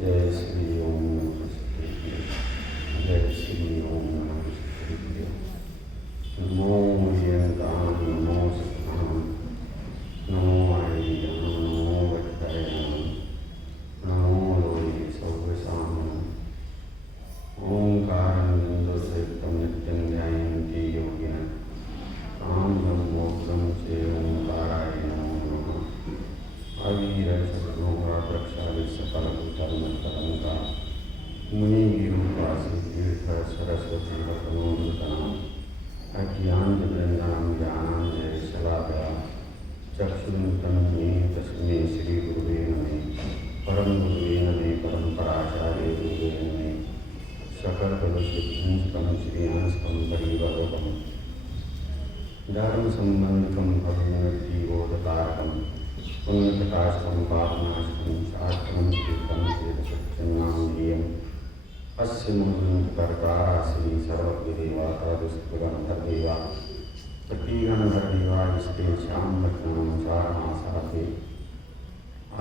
जय श्री ओम जय श्री ओम नमो यंतां नमो सतां नमो आर्यां नमो वत्सयां नमो लोये सर्वसामानं ओंकारं बिन्दुसहितं नित्यं ध्यायन्ति योगिनः साम्यं मोक्षं च ओंकाराय नमो नमः अवीरशत्रुघ्न प्रक्षालित सकलभूतमत्तरंगा मुनिगिरुवासी तीर्थ सरस्वती वतनोन्नताम् अज्ञानतिमिरान्धकारां ज्ञानाञ्जनशलाकया चक्षुरुन्मिलितं तस्मै श्रीगुरुवे नमः परम गुरुवे नमः परम्पराचार्य गुरुवे नमः सकलकलुषितं श्रीहंसं परिवरकं धर्मसम्बन्धकं भगवद्गीताकारकं पुण्यप्रकाशकं पापनाशकं शास्त्रं कीर्तनं चेतसत्यनामधेयम् अस्य मूलकर्तारासि सर्वज्ञदेवातरदुष्टगणधर्देवा प्रतिगणधर्देवा विश्वेशां लग्नं चारमासाते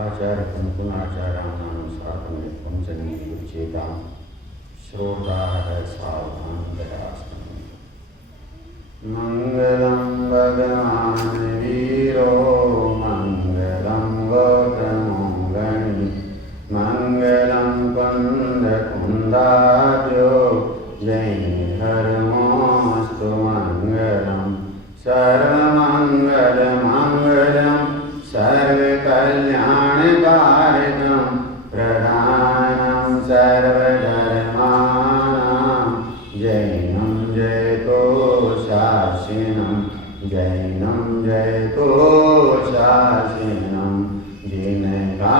आचार्यपुनाचार्याणां साधनत्वं जन्मविच्छेदां श्रोताः सावधानं दयास्मि मंगलं भगवान् वीरो मंगलं गौतमोऽगणि मंगलं कुन्दकुन्दाद्यो जैनधर्मोऽस्तु मंगलं सर्वमङ्गलमङ्गलं सर्वकल्याणकारकं प्रधानं सर्वधर्माणां जैनं जयतो जैनं जयतो शासिनं जिनका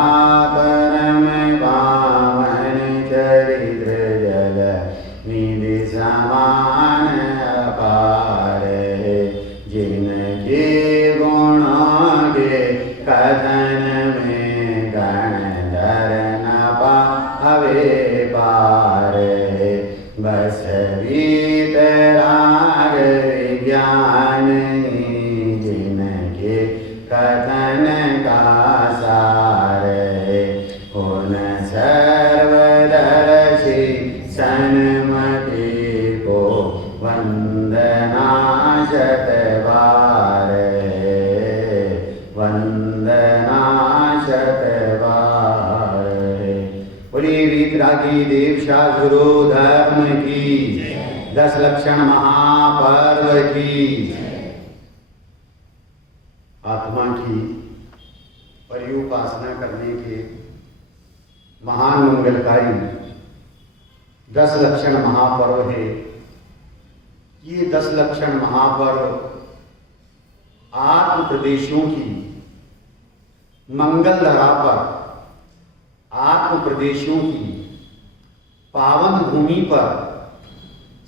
परम पावन चरित्र जल निधि समान अपार जिनके गुणों के कथन में गणधर न पावे पार बस वीतराग विज्ञान जिनके कथन का सार उन सर्वदर्शी सन्मति को वंदना शतबार वंदना शतबार। बोलिए वीतरागी देव शास्त्रो धर्म की 10 लक्षण महापर्व की आत्मा की पर्युपासना करने के महान मंगलकारी 10 लक्षण महापर्व है। ये 10 लक्षण महापर्व आत्म प्रदेशों की मंगल धरा पर आत्म प्रदेशों की पावन भूमि पर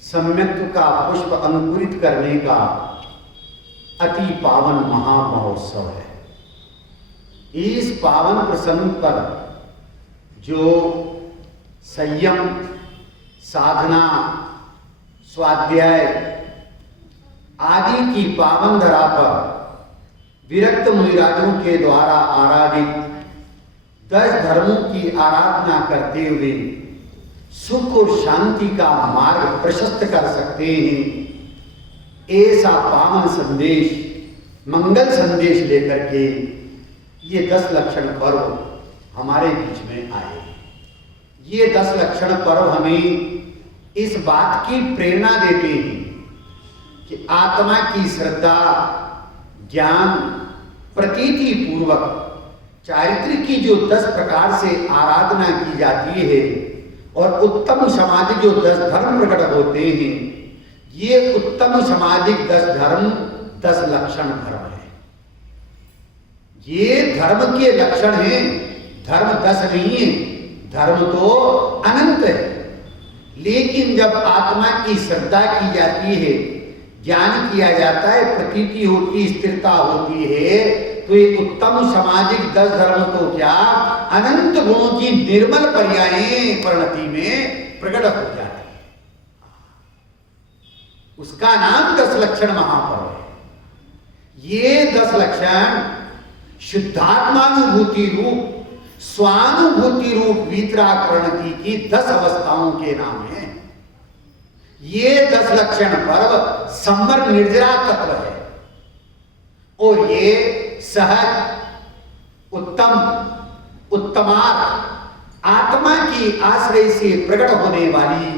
सम्यक्त्व का पुष्प अंकुरित करने का अति पावन महामहोत्सव है। इस पावन प्रसंग पर जो संयम साधना स्वाध्याय आदि की पावन धरा पर विरक्त मुनिराजों के द्वारा आराधित 10 धर्मों की आराधना करते हुए सुख और शांति का मार्ग प्रशस्त कर सकते हैं। ऐसा पावन संदेश मंगल संदेश लेकर के ये 10 लक्षण पर्व हमारे बीच में आए। ये 10 लक्षण पर्व हमें इस बात की प्रेरणा देते हैं कि आत्मा की श्रद्धा ज्ञान प्रतीति पूर्वक चारित्र की जो 10 प्रकार से आराधना की जाती है और उत्तम सामाजिक जो 10 धर्म प्रकट होते हैं, ये उत्तम सामाजिक 10 धर्म 10 लक्षण धर्म है। ये धर्म के लक्षण हैं, धर्म 10 नहीं है, धर्म तो अनंत है। लेकिन जब आत्मा की श्रद्धा की जाती है, ज्ञान किया जाता है, प्रतीति होती, स्थिरता होती है, तो ये उत्तम सामाजिक 10 धर्म तो क्या अनंत गुणों की निर्मल पर्यायें परिणति में प्रकट हो जाती है। उसका नाम 10 लक्षण महापर्व है। ये 10 लक्षण शुद्धात्मानुभूति रूप स्वानुभूति रूप वीतराग प्रणति की 10 अवस्थाओं के नाम हैं। ये 10 लक्षण पर्व सम्मर निर्जरा तत्व है और ये सहज, उत्तम, उत्तमार्थ आत्मा की आश्रय से प्रकट होने वाली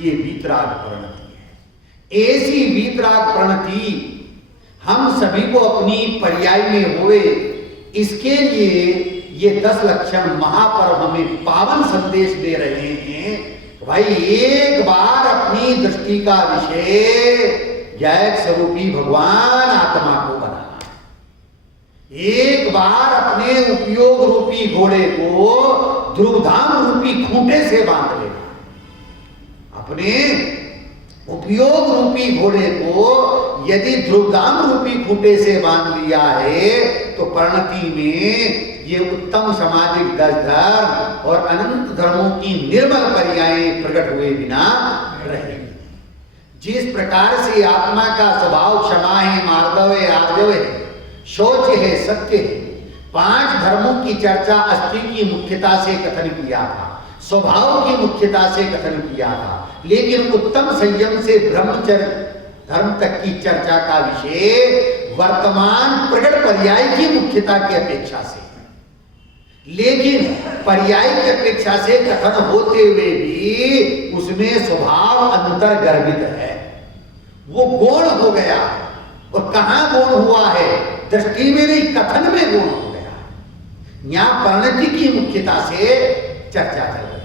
ये वीतराग प्रणति है। ऐसी वीतराग प्रणति हम सभी को अपनी पर्याय में होए, इसके लिए ये 10 लक्षण महापर्व हमें पावन संदेश दे रहे हैं। भाई एक बार अपनी दृष्टि का विषय जैक स्वरूपी भगवान आत्मा को बनाना, एक बार अपने उपयोग रूपी घोड़े को ध्रुवधाम रूपी खूंटे से बांध लेना। अपने उपयोग रूपी घोड़े को यदि ध्रुवधाम रूपी खूंटे से बांध लिया है तो परिणति में ये उत्तम सामाजिक 10 धर्म और अनंत धर्मों की निर्मल पर्यायें प्रकट हुए बिना रहेंगी। जिस प्रकार से आत्मा का स्वभाव क्षमा है, मार्दव है, आर्जव है, शौच है, सत्य है, 5 धर्मों की चर्चा अस्थि की मुख्यता से कथन किया था, स्वभाव की मुख्यता से कथन किया था, लेकिन उत्तम संयम से ब्रह्मचर्य धर्म तक की चर्चा का विषय वर्तमान प्रकट पर्याय की मुख्यता की अपेक्षा से, लेकिन पर्याय की अपेक्षा से कथन होते हुए भी उसमें स्वभाव अंतर्गर्भित है, वो गौण हो गया। और कहां गौण हुआ है? दृष्टि में नहीं, कथन में गौण हो गया। यहां परिणति की मुख्यता से चर्चा चल रही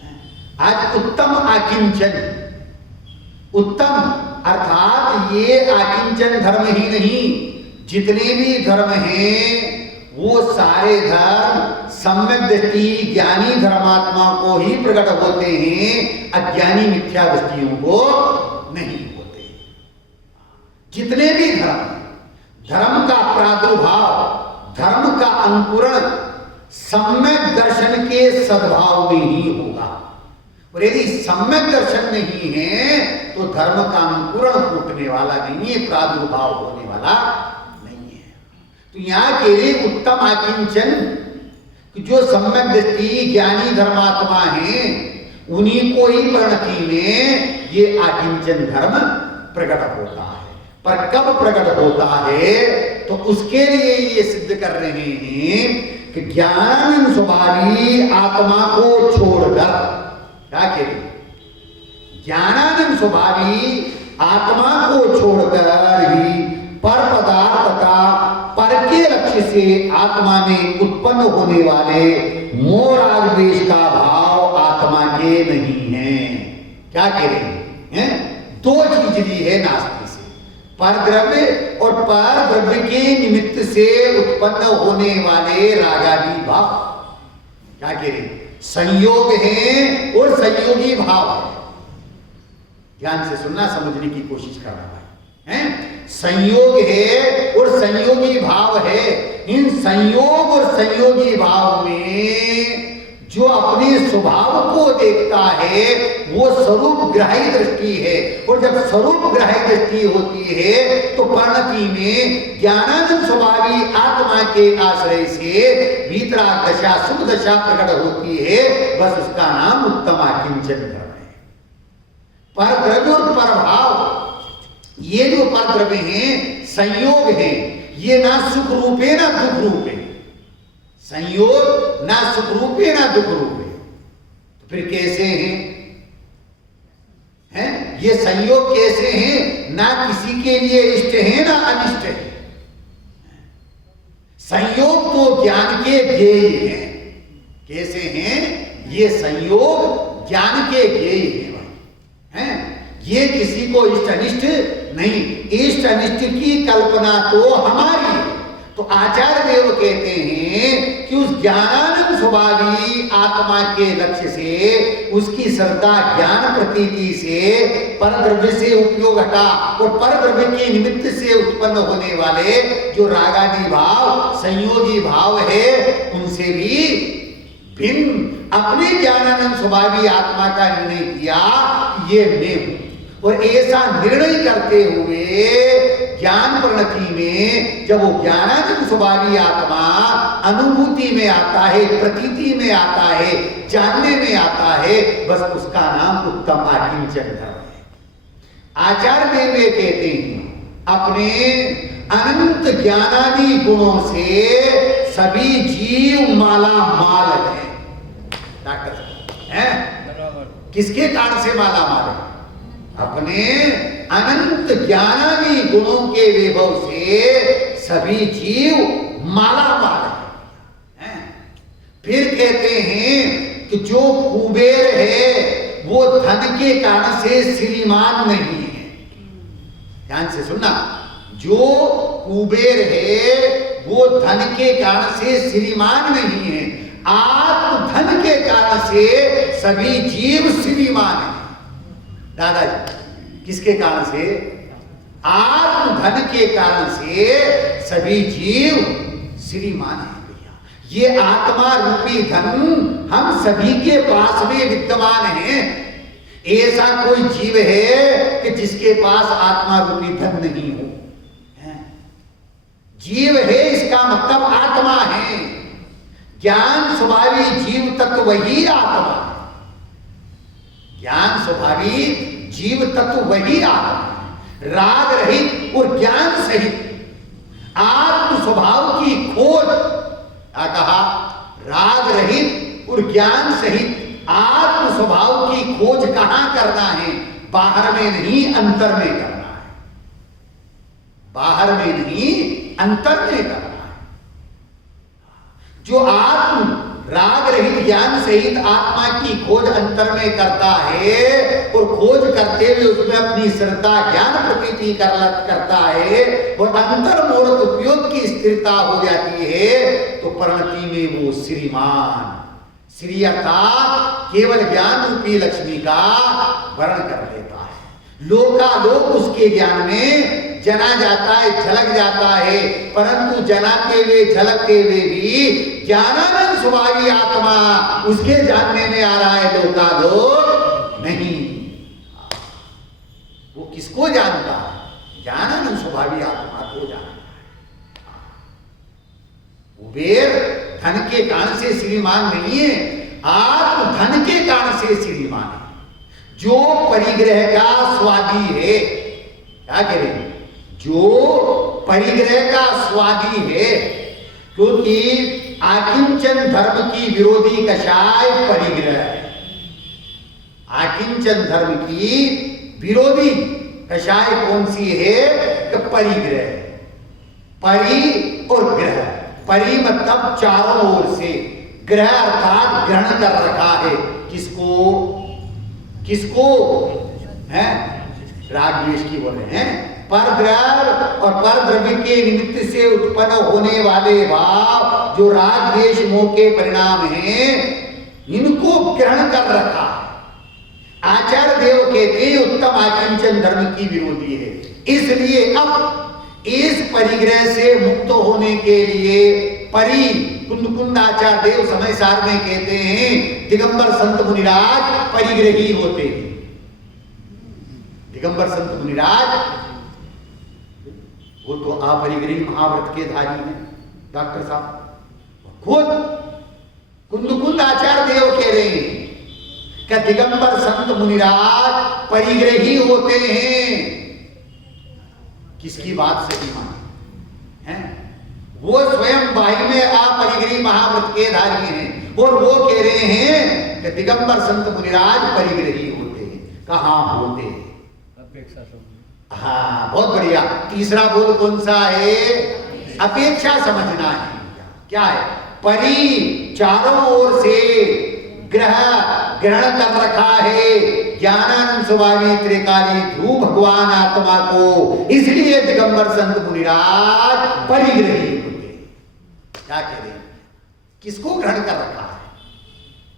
है। आज उत्तम आकिंचन, उत्तम अर्थात ये आकिंचन धर्म ही नहीं, जितने भी धर्म हैं वो सारे धर्म सम्यक दृष्टि ज्ञानी धर्मात्मा को ही प्रकट होते हैं, अज्ञानी मिथ्या दृष्टियों को नहीं होते। जितने भी धर्म, धर्म का प्रादुर्भाव, धर्म का अंकुरण सम्यक दर्शन के सद्भाव में ही होगा। और यदि सम्यक दर्शन नहीं है तो धर्म का अंकुरण फूटने वाला नहीं है, प्रादुर्भाव होने वाला नहीं है। तो यहां के लिए उत्तम आकिंचन, जो सम्यक दृष्टि ज्ञानी धर्मात्मा है उन्हीं को ही परिणति में ये आकिंचन धर्म प्रकट होता है। पर कब प्रकट होता है? तो उसके लिए ये सिद्ध कर रहे हैं कि ज्ञान स्वभावी आत्मा को छोड़कर, क्या कह रहे? ज्ञानानंद स्वभावी आत्मा को छोड़कर ही पर पदार्थ तथा पर के लक्ष्य से आत्मा में उत्पन्न होने वाले मोह राग द्वेष का भाव आत्मा के नहीं है। क्या कह रहे हैं? 2 चीज ली है नास्ति से, पर द्रव्य और पर द्रव्य के निमित्त से उत्पन्न होने वाले रागादि भाव। क्या कह रहे? संयोग है और संयोगी भाव है। ध्यान से सुनना, समझने की कोशिश कर रहा है। संयोग है और संयोगी भाव है। इन संयोग और संयोगी भाव में जो अपने स्वभाव को देखता है वो स्वरूप ग्राही दृष्टि है। और जब स्वरूप ग्राही दृष्टि होती है तो परिणति में ज्ञानानंद स्वभावी आत्मा के आश्रय से वीतराग दशा, सुख दशा प्रकट होती है। बस उसका नाम उत्तम आकिंचन धर्म है। पर द्रव्य और पर भाव, ये जो पर द्रव्य हैं, संयोग है, ये ना सुख रूप है ना दुख रूप है। संयोग ना सुख रूप है ना दुख रूप है, तो फिर कैसे हैं? ये संयोग कैसे हैं? ना किसी के लिए इष्ट है ना अनिष्ट है। संयोग तो ज्ञान के ध्येय हैं। कैसे हैं? ये संयोग ज्ञान के ध्येय हैं। ये किसी को इष्ट अनिष्ट नहीं। इष्ट अनिष्ट की कल्पना तो हमारी है। तो आचार्य देव कहते हैं कि उस ज्ञानानंद स्वभावी आत्मा के लक्ष्य से, उसकी श्रद्धा ज्ञान प्रतीति से परद्रव्य से उपयोग हटा और परद्रव्य के निमित्त से उत्पन्न होने वाले जो रागादि भाव, संयोगी भाव है, उनसे भी भिन्न अपने ज्ञानानंद स्वभावी आत्मा का निर्णय किया, ये मैं हूं। और ऐसा निर्णय करते हुए ज्ञान परिणति में जब वो ज्ञानानंद स्वभावी आत्मा अनुभूति में आता है, प्रतीति में आता है, जानने में आता है, बस उसका नाम उत्तम आकिंचन धर्म है। आचार्य देव कहते हैं अपने अनंत ज्ञानादि गुणों से सभी जीव माला माल है। डॉक्टर साहब हैं किसके कारण से माला माल है? अपने अनंत ज्ञानादि गुणों के वैभव से सभी जीव माला माल है। फिर कहते हैं कि जो कुबेर है वो धन के कारण से श्रीमान नहीं है। ध्यान से सुनना, जो कुबेर है वो धन के कारण से श्रीमान नहीं है, आत्म धन के कारण से सभी जीव श्रीमान है। दादाजी किसके कारण से? आत्म धन के कारण से सभी जीव श्रीमान है। भैया ये आत्मा रूपी धन हम सभी के पास में विद्यमान है। ऐसा कोई जीव है कि जिसके पास आत्मा रूपी धन नहीं हो? जीव है इसका मतलब आत्मा है। ज्ञान स्वभावी जीव तत्व वही आत्मा है। ज्ञान स्वभावी जीव तत्व वही आत्मा, राग रहित और ज्ञान सहित आत्म स्वभाव की खोज। क्या कहा? राग रहित और ज्ञान सहित आत्म स्वभाव की खोज कहां करना है? बाहर में नहीं, अंतर में करना है। बाहर में नहीं, अंतर में करना है। जो आत्म राग रहित ज्ञान सहित आत्मा की खोज अंतर में करता है और खोज करते हुए उसमें अपनी श्रद्धा ज्ञान प्रतीति करता है और अंतर मूर्त उपयोग की स्थिरता हो जाती है, तो परिणति में वो श्रीमान, श्री अर्थात केवल ज्ञान रूपी लक्ष्मी का वर्ण कर लेता है। लोकालोक उसके ज्ञान में जना जाता है, झलक जाता है, परंतु जनाते हुए झलकते हुए भी ज्ञानानंद स्वभावी आत्मा उसके जानने में आ रहा है, लोकालोक नहीं। वो किसको जानता है? ज्ञानानंद स्वभावी आत्मा को जानता है। कुबेर धन के कारण से श्रीमान नहीं है, आत्म धन के कारण से श्रीमान है। जो परिग्रह का स्वादी है, क्या कह रहे हैं? जो परिग्रह का स्वादी है, क्योंकि आकिंचन धर्म की विरोधी कषाय परिग्रह है। आकिंचन धर्म की विरोधी कषाय कौन सी है? तो परिग्रह। परि और ग्रह, परि मतलब चारों ओर से, ग्रह अर्थात ग्रहण कर रखा है। किसको? किसको है? राग द्वेष की बोल रहे हैं। परद्रव्य और परद्रव्य के निमित्त से उत्पन्न होने वाले भाव जो राग द्वेष मोह के परिणाम हैं, इनको ग्रहण कर रखा है। आचार्य देव कहते हैं उत्तम आकिंचन धर्म की विरोधी है। इसलिए अब इस परिग्रह से मुक्त होने के लिए परि कुंद आचार्य देव समय सार में कहते हैं दिगंबर संत मुनिराज परिग्रही होते हैं। दिगंबर संत मुनिराज वो तो अपरिग्रही महाव्रत के धारी हैं। डॉक्टर साहब खुद कुंद आचार्य देव कह रहे हैं कि दिगंबर संत मुनिराज परिग्रही होते हैं। किसकी बात सही माने हैं? वो स्वयं बाई में अपरिग्रही महाव्रत के धारी हैं और वो कह रहे हैं कि दिगंबर संत मुनिराज परिग्रही होते हैं। कहां होते हैं? अपेक्षा। हाँ, बहुत बढ़िया। तीसरा बोल कौन सा है? अपेक्षा समझना है। क्या है? परि चारों ओर से ग्रह ग्रहण कर रखा है ज्ञानानंद स्वभावी त्रिकाली ध्रुव भगवान आत्मा को, इसलिए दिगंबर संत मुनिराज परिग्रही होते। क्या कह रहे? किसको ग्रहण कर रखा है?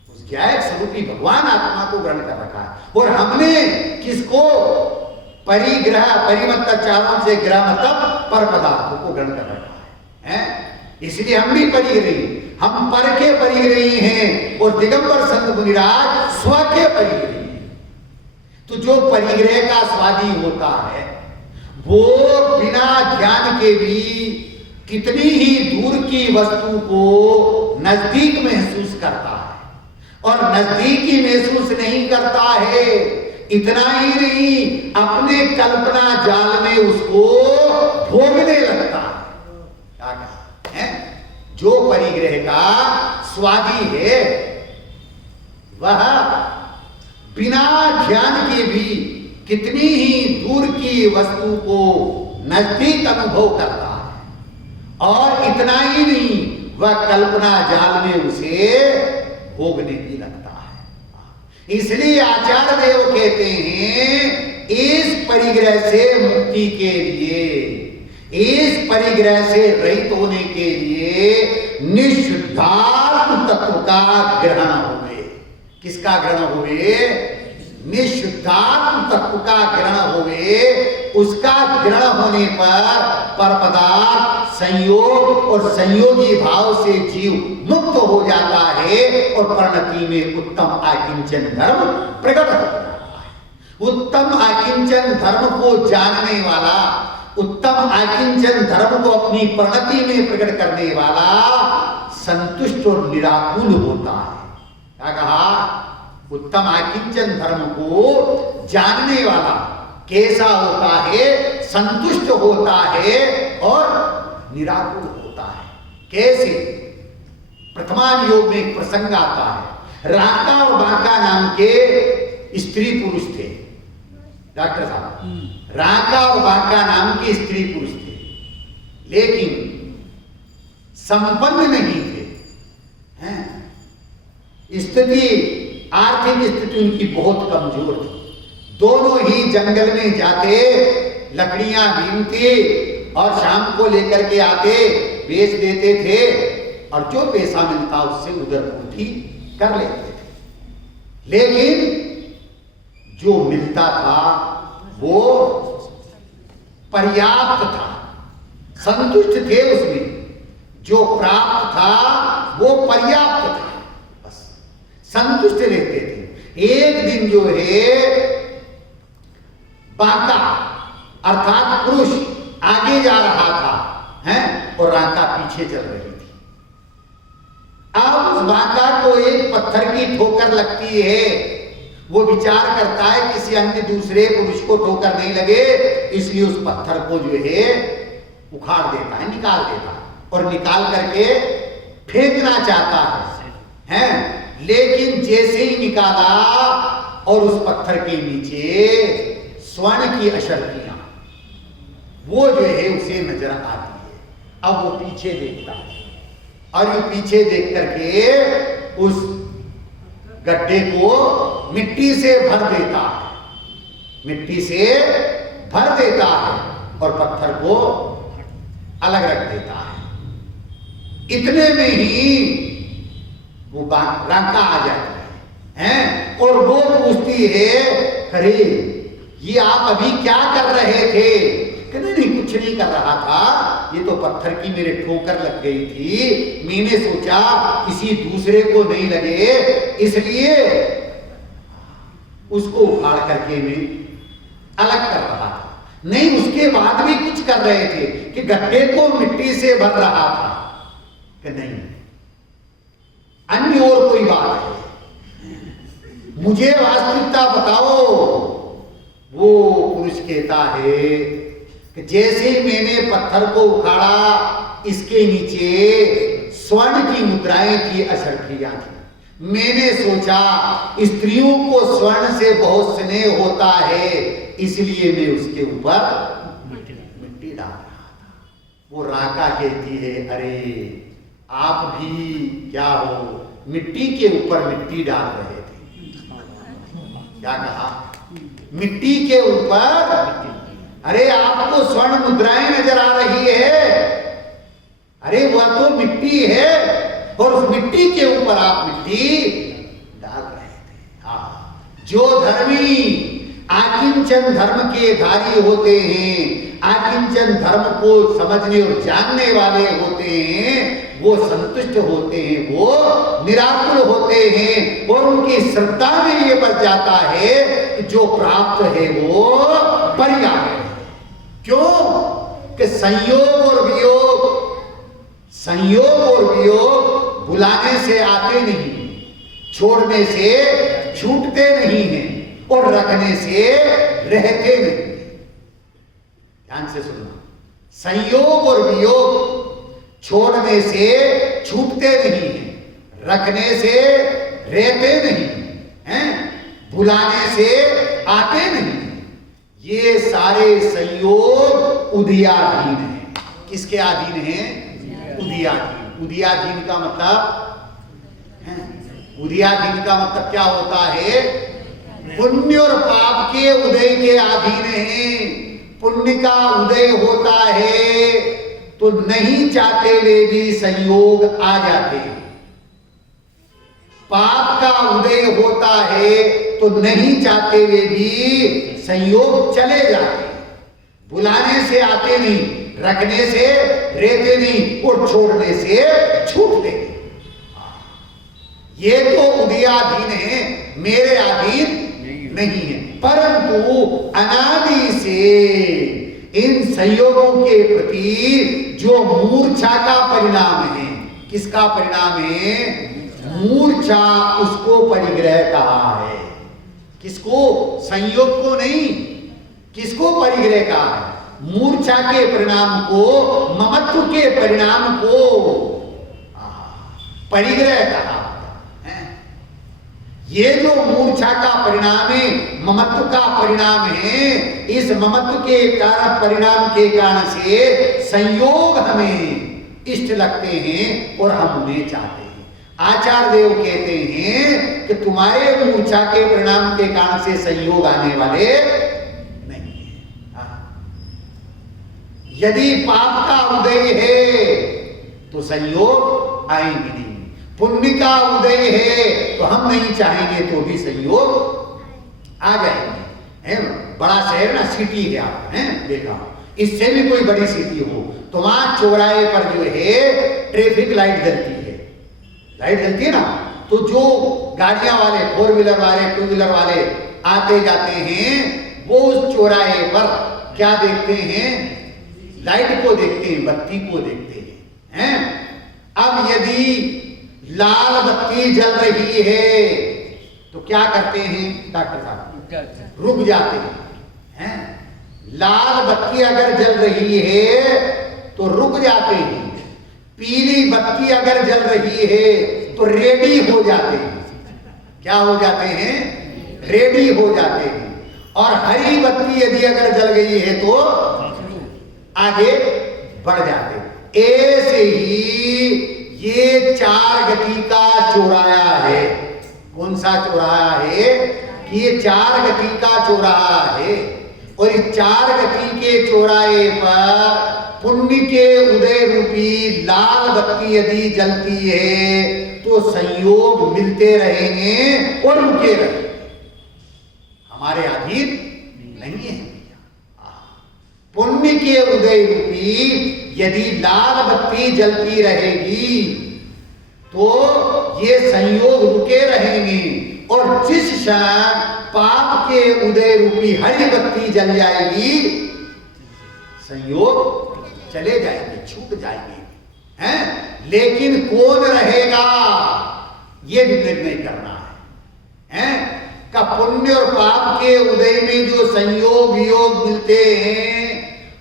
उस ज्ञायक स्वरूपी भगवान आत्मा को ग्रहण कर रखा है। और हमने किसको? परिग्रह, परिमत्ता चारों से ग्रह मतलब पर पदार्थों को ग्रहण कर रखा है। इसलिए हम भी परिग्रही, हम पर के परिग्रही हैं और दिगंबर संत मुनिराज स्व के परिग्रही हैं। तो जो परिग्रह का स्वादी होता है वो बिना ध्यान के भी कितनी ही दूर की वस्तु को नजदीक महसूस करता है, और नजदीक ही महसूस नहीं करता है, इतना ही नहीं अपने कल्पना जाल में उसको भोगने लगता है। क्या कहा है? जो परिग्रह का स्वादी है वह बिना ध्यान के भी कितनी ही दूर की वस्तु को नजदीक अनुभव करता है, और इतना ही नहीं वह कल्पना जाल में उसे भोगने भी लगता है। इसलिए आचार्य देव कहते हैं इस परिग्रह से मुक्ति के लिए, इस परिग्रह से रहित होने के लिए निशुद्धात्म तत्व का ग्रहण हुए। किसका ग्रहण हुए? निशुद्धात्म तत्व का ग्रहण हुए। उसका ग्रहण होने पर पदार्थ संयोग और संयोगी भाव से जीव मुक्त हो जाता है और परिणति में उत्तम आकिंचन धर्म प्रकट हो जाता है। उत्तम आकिंचन धर्म को जानने वाला, उत्तम आकिंचन धर्म को अपनी परिणति में प्रकट करने वाला संतुष्ट और निराकुल होता है। क्या कहा? उत्तम आकिंचन धर्म को जानने वाला कैसा होता है? संतुष्ट होता है और निराकुल होता है। कैसे? प्रथमान योग में एक प्रसंग आता है। राका और बांका नाम के स्त्री पुरुष थे डॉक्टर साहब। राका और बांका नाम के स्त्री पुरुष थे, लेकिन संपन्न नहीं थे। स्थिति, आर्थिक स्थिति उनकी बहुत कमजोर थी। दोनों ही जंगल में जाते, लकड़ियां बीनते और शाम को लेकर के आते, बेच देते थे, और जो पैसा मिलता उससे उधरपूर्ति कर लेते थे। लेकिन जो मिलता था वो पर्याप्त था, संतुष्ट थे उसमें। जो प्राप्त था वो पर्याप्त था, बस संतुष्ट रहते थे। एक दिन जो है बांका अर्थात पुरुष आगे जा रहा था, हैं, और राका पीछे चल रही थी। अब उस बांका को एक पत्थर की ठोकर लगती है। वो विचार करता है किसी अन्य दूसरे पुरुष को ठोकर नहीं लगे, इसलिए उस पत्थर को जो है उखाड़ देता है, निकाल देता है, और निकाल करके फेंकना चाहता है। लेकिन जैसे ही निकाला और उस पत्थर के नीचे स्वर्ण की अशर्फियां वो जो है उसे नजर आती है। अब वो पीछे देखता है, और ये पीछे देख करके उस गड्ढे को मिट्टी से भर देता है, मिट्टी से भर देता है, और पत्थर को अलग रख देता है। इतने में ही वो राका आ जाती है, और वो पूछती है, अरे ये आप अभी क्या कर रहे थे? कहते नहीं, कुछ नहीं कर रहा था, ये तो पत्थर की मेरे ठोकर लग गई थी, मैंने सोचा किसी दूसरे को नहीं लगे, इसलिए उसको उखाड़ करके मैं अलग कर रहा था। नहीं, उसके बाद भी कुछ कर रहे थे कि गड्ढे को मिट्टी से भर रहा था। कि नहीं, अन्य और कोई बात है, मुझे वास्तविकता बताओ। वो पुरुष कहता है कि जैसे ही मैंने पत्थर को उखाड़ा, इसके नीचे स्वर्ण की मुद्राएं की अशर्फियां थी। मैंने सोचा स्त्रियों को स्वर्ण से बहुत स्नेह होता है, इसलिए मैं उसके ऊपर मिट्टी डाल रहा था। वो राका कहती है, अरे आप भी क्या हो, मिट्टी के ऊपर मिट्टी डाल रहे थे। क्या कहा? मिट्टी के ऊपर। अरे आपको स्वर्ण मुद्राएं नजर आ रही है, अरे वह तो मिट्टी है, और उस मिट्टी के ऊपर आप मिट्टी डाल रहे थे। हाँ, जो धर्मी आकिंचन धर्म के धारी होते हैं, आकिंचन धर्म को समझने और जानने वाले होते हैं, वो संतुष्ट होते हैं, वो निराकुल होते हैं, और उनकी श्रद्धा में ये बच जाता है कि जो प्राप्त है वो पर्याप्त है। क्यों कि संयोग और वियोग बुलाने से आते नहीं, छोड़ने से छूटते नहीं हैं और रखने से रहते नहीं। ध्यान से सुनना, संयोग और वियोग छोड़ने से छूटते नहीं हैं, रखने से रहते नहीं हैं, बुलाने से आते नहीं। ये सारे संयोग उदयाधीन हैं। किसके अधीन हैं? उदयाधीन। उदयाधीन का मतलब है, उदयाधीन का मतलब क्या होता है? पुण्य और पाप के उदय के अधीन है। पुण्य का उदय होता है तो नहीं चाहते हुए भी संयोग आ जाते हैं, पाप का उदय होता है तो नहीं चाहते हुए भी संयोग चले जाते हैं। बुलाने से आते नहीं, रखने से रहते नहीं और छोड़ने से छूटते नहीं। ये तो उदयाधीन है, मेरे अधीन नहीं है। परंतु अनादि से इन संयोगों के प्रति जो मूर्छा का परिणाम है, किसका परिणाम है? मूर्छा, उसको परिग्रह कहा है। किसको? संयोग को नहीं, किसको परिग्रह कहा है? मूर्छा के परिणाम को, ममत्व के परिणाम को परिग्रह कहा है। ये जो मूर्छा का परिणाम है, ममत्व का परिणाम है, इस ममत्व के कारण, परिणाम के कारण से संयोग हमें इष्ट लगते हैं और हम उन्हें चाहते हैं। आचार्य देव कहते हैं कि तुम्हारे मूर्छा के परिणाम के कारण से संयोग आने वाले नहीं है। यदि पाप का उदय है तो संयोग आएंगे नहीं, पुण्य का उदय है तो हम नहीं चाहेंगे तो भी संयोग आ जाएंगे। है बड़ा शहर ना, सिटी है, आप हैं देखा, इससे भी कोई बड़ी सिटी हो तो वहां चौराहे पर जो है ट्रैफिक लाइट जलती है, लाइट जलती है ना, तो जो गाड़ियां वाले, 4 व्हीलर वाले, 2 व्हीलर वाले आते जाते हैं वो उस चौराहे पर क्या देखते हैं? लाइट को देखते हैं, बत्ती को देखते हैं। अब यदि लाल बत्ती जल रही है तो क्या करते हैं डॉक्टर साहब? रुक जाते हैं। लाल बत्ती अगर जल रही है तो रुक जाते हैं, पीली बत्ती अगर जल रही है तो रेडी हो जाते हैं। क्या हो जाते हैं? रेडी हो जाते हैं। और हरी बत्ती यदि अगर जल गई है तो आगे बढ़ जाते हैं। ऐसे ही ये 4 गति का चौराहा है। कौन सा चौराहा है? कि ये 4 गति का चौराहा है और इस 4 गति के चौराहे पर पुण्य के उदय रूपी लाल बत्ती यदि जलती है तो संयोग मिलते रहेंगे और रुके रहेंगे, हमारे अधीन नहीं है। पुण्य के उदय रूपी यदि लाल बत्ती जलती रहेगी तो ये संयोग रुके रहेंगे और जिस क्षण पाप के उदय रूपी हरी बत्ती जल जाएगी संयोग चले जाएंगे, छूट जाएंगे। हैं? लेकिन कौन रहेगा ये भी निर्णय करना है। का पुण्य और पाप के उदय में जो संयोग वियोग मिलते हैं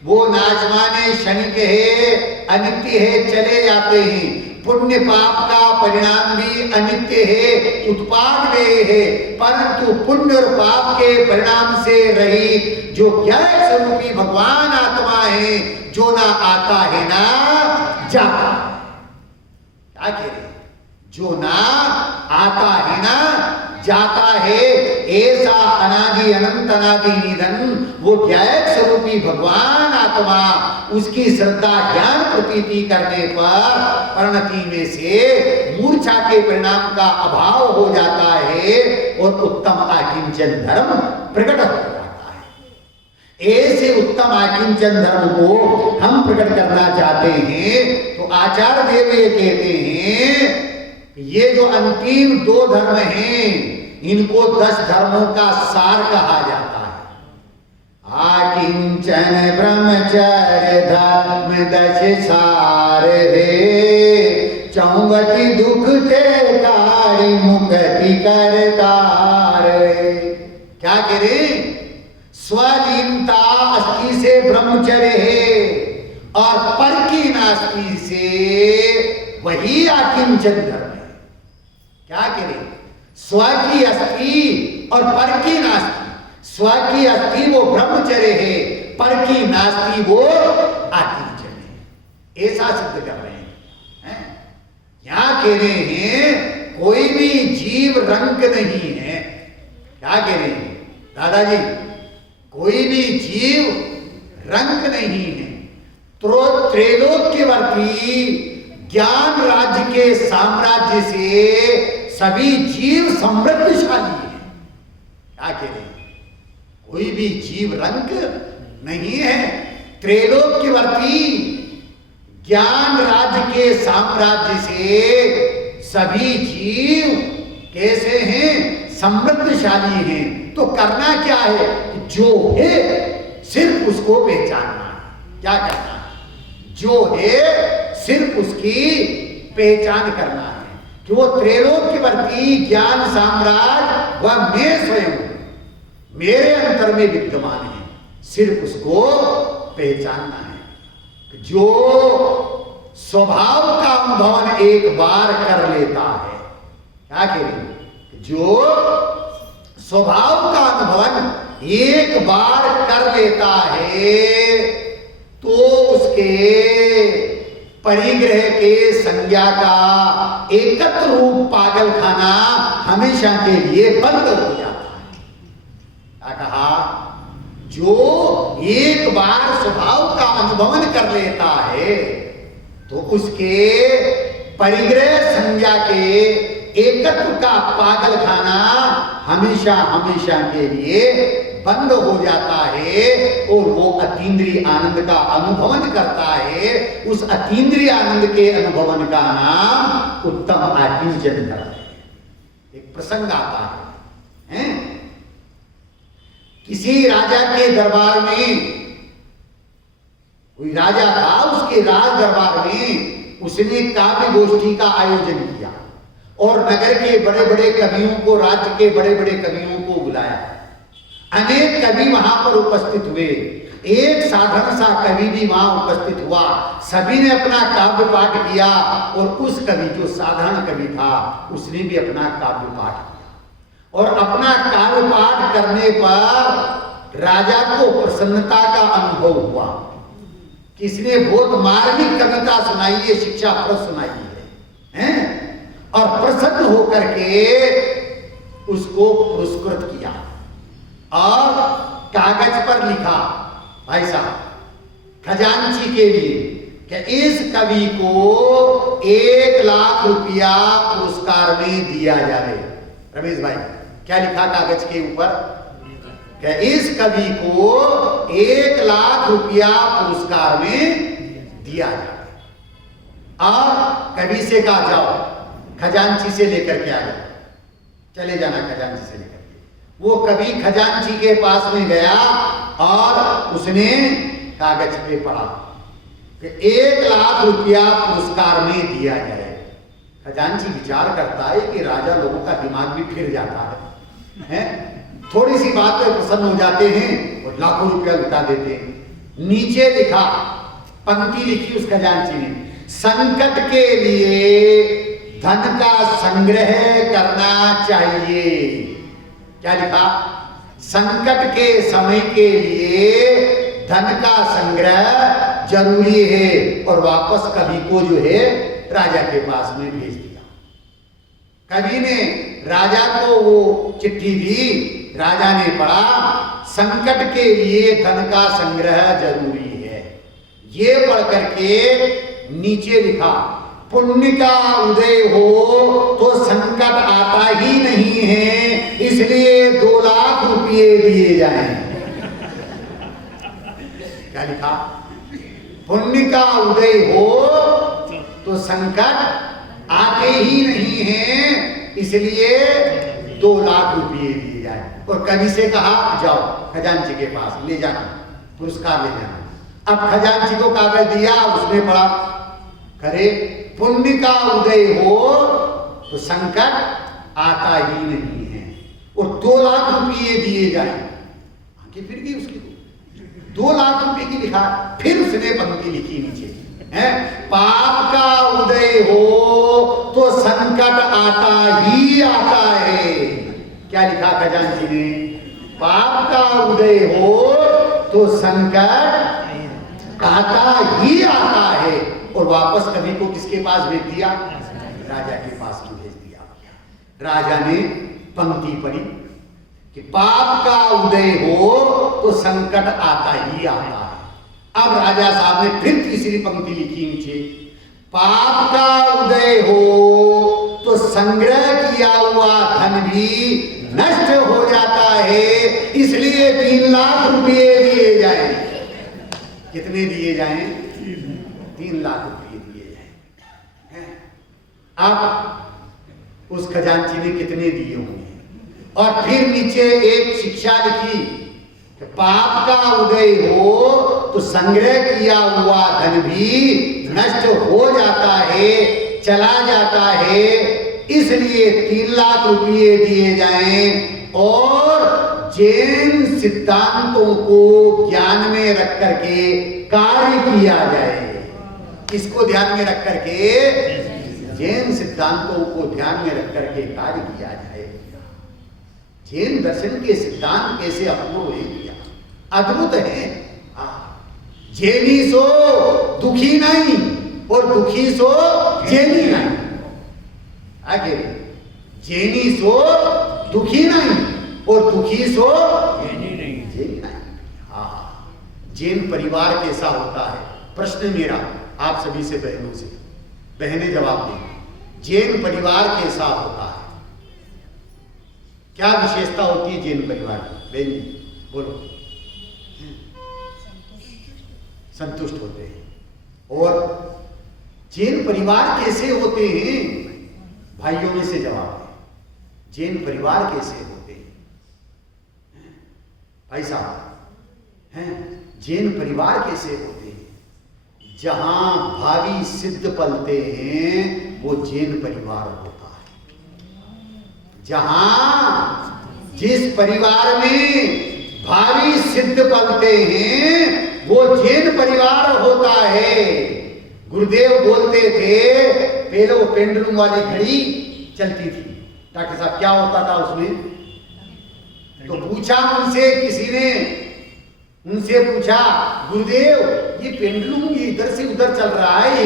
वो नाशमाने क्षणिक है, अनित्य है, चले जाते हैं। पुण्य पाप का परिणाम भी अनित्य है, उत्पाद में है, परंतु पुण्य और पाप के परिणाम से रहित जो ज्ञान स्वरूपी भगवान आत्मा है, जो ना आता है ना जाता। क्या कह रहे? जो ना आता है ना जाता है, ऐसा अनादि अनंत अनादि निधन वो ज्ञान स्वरूपी भगवान आत्मा, उसकी श्रद्धा ज्ञान प्रतीति करने पर परिणति में से मूर्छा के परिणाम का अभाव हो जाता है और उत्तम आकिंचन धर्म प्रकट हो जाता है। ऐसे उत्तम आकिंचन धर्म को हम प्रकट करना चाहते हैं तो आचार्य देव ये कहते हैं ये जो अंतिम 2 धर्म हैं इनको 10 धर्मों का सार कहा जाता है। किंचन ब्रह्मचर्य धर्म दश सार हे, चौवटी दुख ते कारी मुक्ति करतार। क्या कह रहे? स्वलीनता अस्थि से ब्रह्मचर्य है और पर की नास्ति से वही आकिंचन धर्म है। क्या कह रहे? स्व की अस्थि और पर की नास्ति। स्व की अस्थि वो ब्रह्मचर्य है, पर की नास्ति वो आकिंचन है। ऐसा सिद्ध कर रहे हैं। यहां कह रहे हैं कोई भी जीव रंग नहीं है। क्या कह रहे हैं दादाजी? कोई भी जीव रंग नहीं है। त्रैलोक्यवर्ती ज्ञान राज्य के साम्राज्य से सभी जीव समृद्धशाली हैं। क्या कह रहे हैं? कोई भी जीव रंग नहीं है। त्रैलोक्यवर्ती ज्ञान राज्य के साम्राज्य से सभी जीव कैसे हैं? समृद्धशाली हैं। तो करना क्या है? जो है सिर्फ उसको पहचानना है। क्या करना है? जो है सिर्फ उसकी पहचान करना है कि वो त्रैलोक्यवर्ती ज्ञान साम्राज्य वह मैं स्वयं मेरे अंतर में विद्यमान है। सिर्फ उसको पहचानना है। जो स्वभाव का अनुभव एक बार कर लेता है। क्या कह रहे? जो स्वभाव का अनुभव एक बार कर लेता है तो उसके परिग्रह के संज्ञा का एकत्र रूप पागल खाना हमेशा के लिए बंद हो जाता है। क्या कहा? जो एक बार स्वभाव का अनुभव कर लेता है तो उसके परिग्रह संज्ञा के एकत्व का पागल खाना हमेशा हमेशा के लिए बंद हो जाता है और वो अतीन्द्रिय आनंद का अनुभवन करता है। उस अतीन्द्रिय आनंद के अनुभवन का नाम उत्तम आकिंचन धर्म है। एक प्रसंग आता है, किसी राजा के दरबार में कोई राजा था, उसके राज दरबार में उसने काव्य गोष्ठी का आयोजन किया और नगर के बड़े बड़े कवियों को, राज्य के बड़े बड़े कवियों को बुलाया। अनेक कवि वहां पर उपस्थित हुए। एक साधारण सा कवि भी वहां उपस्थित हुआ। सभी ने अपना काव्य पाठ किया और उस कवि जो साधारण कवि था उसने भी अपना काव्य पाठ किया। और अपना काव्य पाठ करने पर राजा को प्रसन्नता का अनुभव हुआ। किसने बहुत मार्मिक कविता सुनाई है, शिक्षाप्रद सुनाई है, और प्रसन्न होकर के उसको पुरस्कृत किया और कागज पर लिखा, भाई साहब खजांची के लिए कि इस कवि को 1 लाख रुपया पुरस्कार में दिया जाए। रमेश भाई क्या लिखा कागज के ऊपर? कि इस कवि को 1 लाख रुपया पुरस्कार में दिया जाए। और कवि से कहा जाओ खजांची से लेकर के आ जाओ, चले जाना खजांची से लेकर के। वो कवि खजांची के पास में गया और उसने कागज पे पढ़ा कि 1 लाख रुपया पुरस्कार में दिया जाए। खजांची विचार करता है कि राजा लोगों का दिमाग भी फिर जाता है, थोड़ी सी बात पे प्रसन्न हो जाते हैं और लाखों रुपया लुटा देते हैं। नीचे लिखा, पंक्ति लिखी उस खजांची ने, संकट के लिए धन का संग्रह करना चाहिए। क्या लिखा? संकट के समय के लिए धन का संग्रह जरूरी है। और वापस कवि को जो है राजा के पास में भेज दिया। कवि ने राजा को वो चिट्ठी दी, राजा ने पढ़ा, संकट के लिए धन का संग्रह जरूरी है। ये पढ़ करके नीचे लिखा, पुण्य का उदय हो तो संकट आता ही नहीं है, इसलिए 2 लाख रुपये दिए जाएं। क्या लिखा? पुण्य का उदय हो तो संकट आते ही नहीं है, इसलिए 2 लाख रुपये दिए जाए। और कवि से कहा जाओ खजांची के पास ले जाना, पुरस्कार ले जाना। अब खजांची को कागज दिया, उसने पढ़ा, करे पुण्य का उदय हो तो संकट आता ही नहीं है, और 2 लाख रुपये दिए जाए। आंखें फिर गई उसकी, 2 लाख रुपए की लिखा। फिर उसने पंक्ति लिखी नीचे, है पाप का उदय हो तो संकट आता ही आता है। क्या लिखा खजांची ने? पाप का उदय हो तो संकट आता ही आता है। और वापस कवि को किसके पास भेज दिया? राजा के पास क्यों भेज दिया? राजा ने पंक्ति पढ़ी कि पाप का उदय हो तो संकट आता ही आता है। अब राजा साहब ने फिर तीसरी पंक्ति लिखी नीचे, पाप का उदय हो तो संग्रह किया हुआ धन भी नष्ट हो जाता है, इसलिए 3 लाख रुपये दिए जाएं। कितने दिए जाएं? 3 लाख रुपये दिए जाएं। अब उस खजांची ने कितने दिए होंगे? और फिर नीचे एक शिक्षा लिखी, पाप का उदय हो तो संग्रह किया हुआ धन भी नष्ट हो जाता है, चला जाता है, इसलिए 3 लाख रुपये दिए जाएं और जैन सिद्धांतों को ज्ञान में रख करके कार्य किया जाए। इसको ध्यान में रख करके जैन सिद्धांतों को ध्यान में रख करके कार्य किया जाए। जैन दर्शन के सिद्धांत कैसे अपूर्व है, अद्भुत है। जैनी सो दुखी नहीं और दुखी सो जैनी नहीं। आगे जैनी सो दुखी नहीं और दुखी सो जैनी नहीं। हाँ, जैन परिवार कैसा होता है? प्रश्न मेरा आप सभी से, बहनों से, बहनें जवाब दें। जैन परिवार कैसा होता है? क्या विशेषता होती है जैन परिवार की? बहन जी बोलो। संतुष्ट होते हैं। और जैन परिवार कैसे होते हैं? भाइयों में से जवाब दें। जैन परिवार कैसे होते हैं? भाई साहब हैं, जैन परिवार कैसे होते हैं? जहां भावी सिद्ध पलते हैं वो जैन परिवार होता है। जहां जिस परिवार में भावी सिद्ध पलते हैं वो जैन परिवार होता है। गुरुदेव बोलते थे, पहले वो पेंडुलम वाली घड़ी चलती थी। डॉक्टर साहब क्या होता था उसमें? तो पूछा उनसे, किसी ने उनसे पूछा, गुरुदेव ये पेंडुलम ये इधर से उधर चल रहा है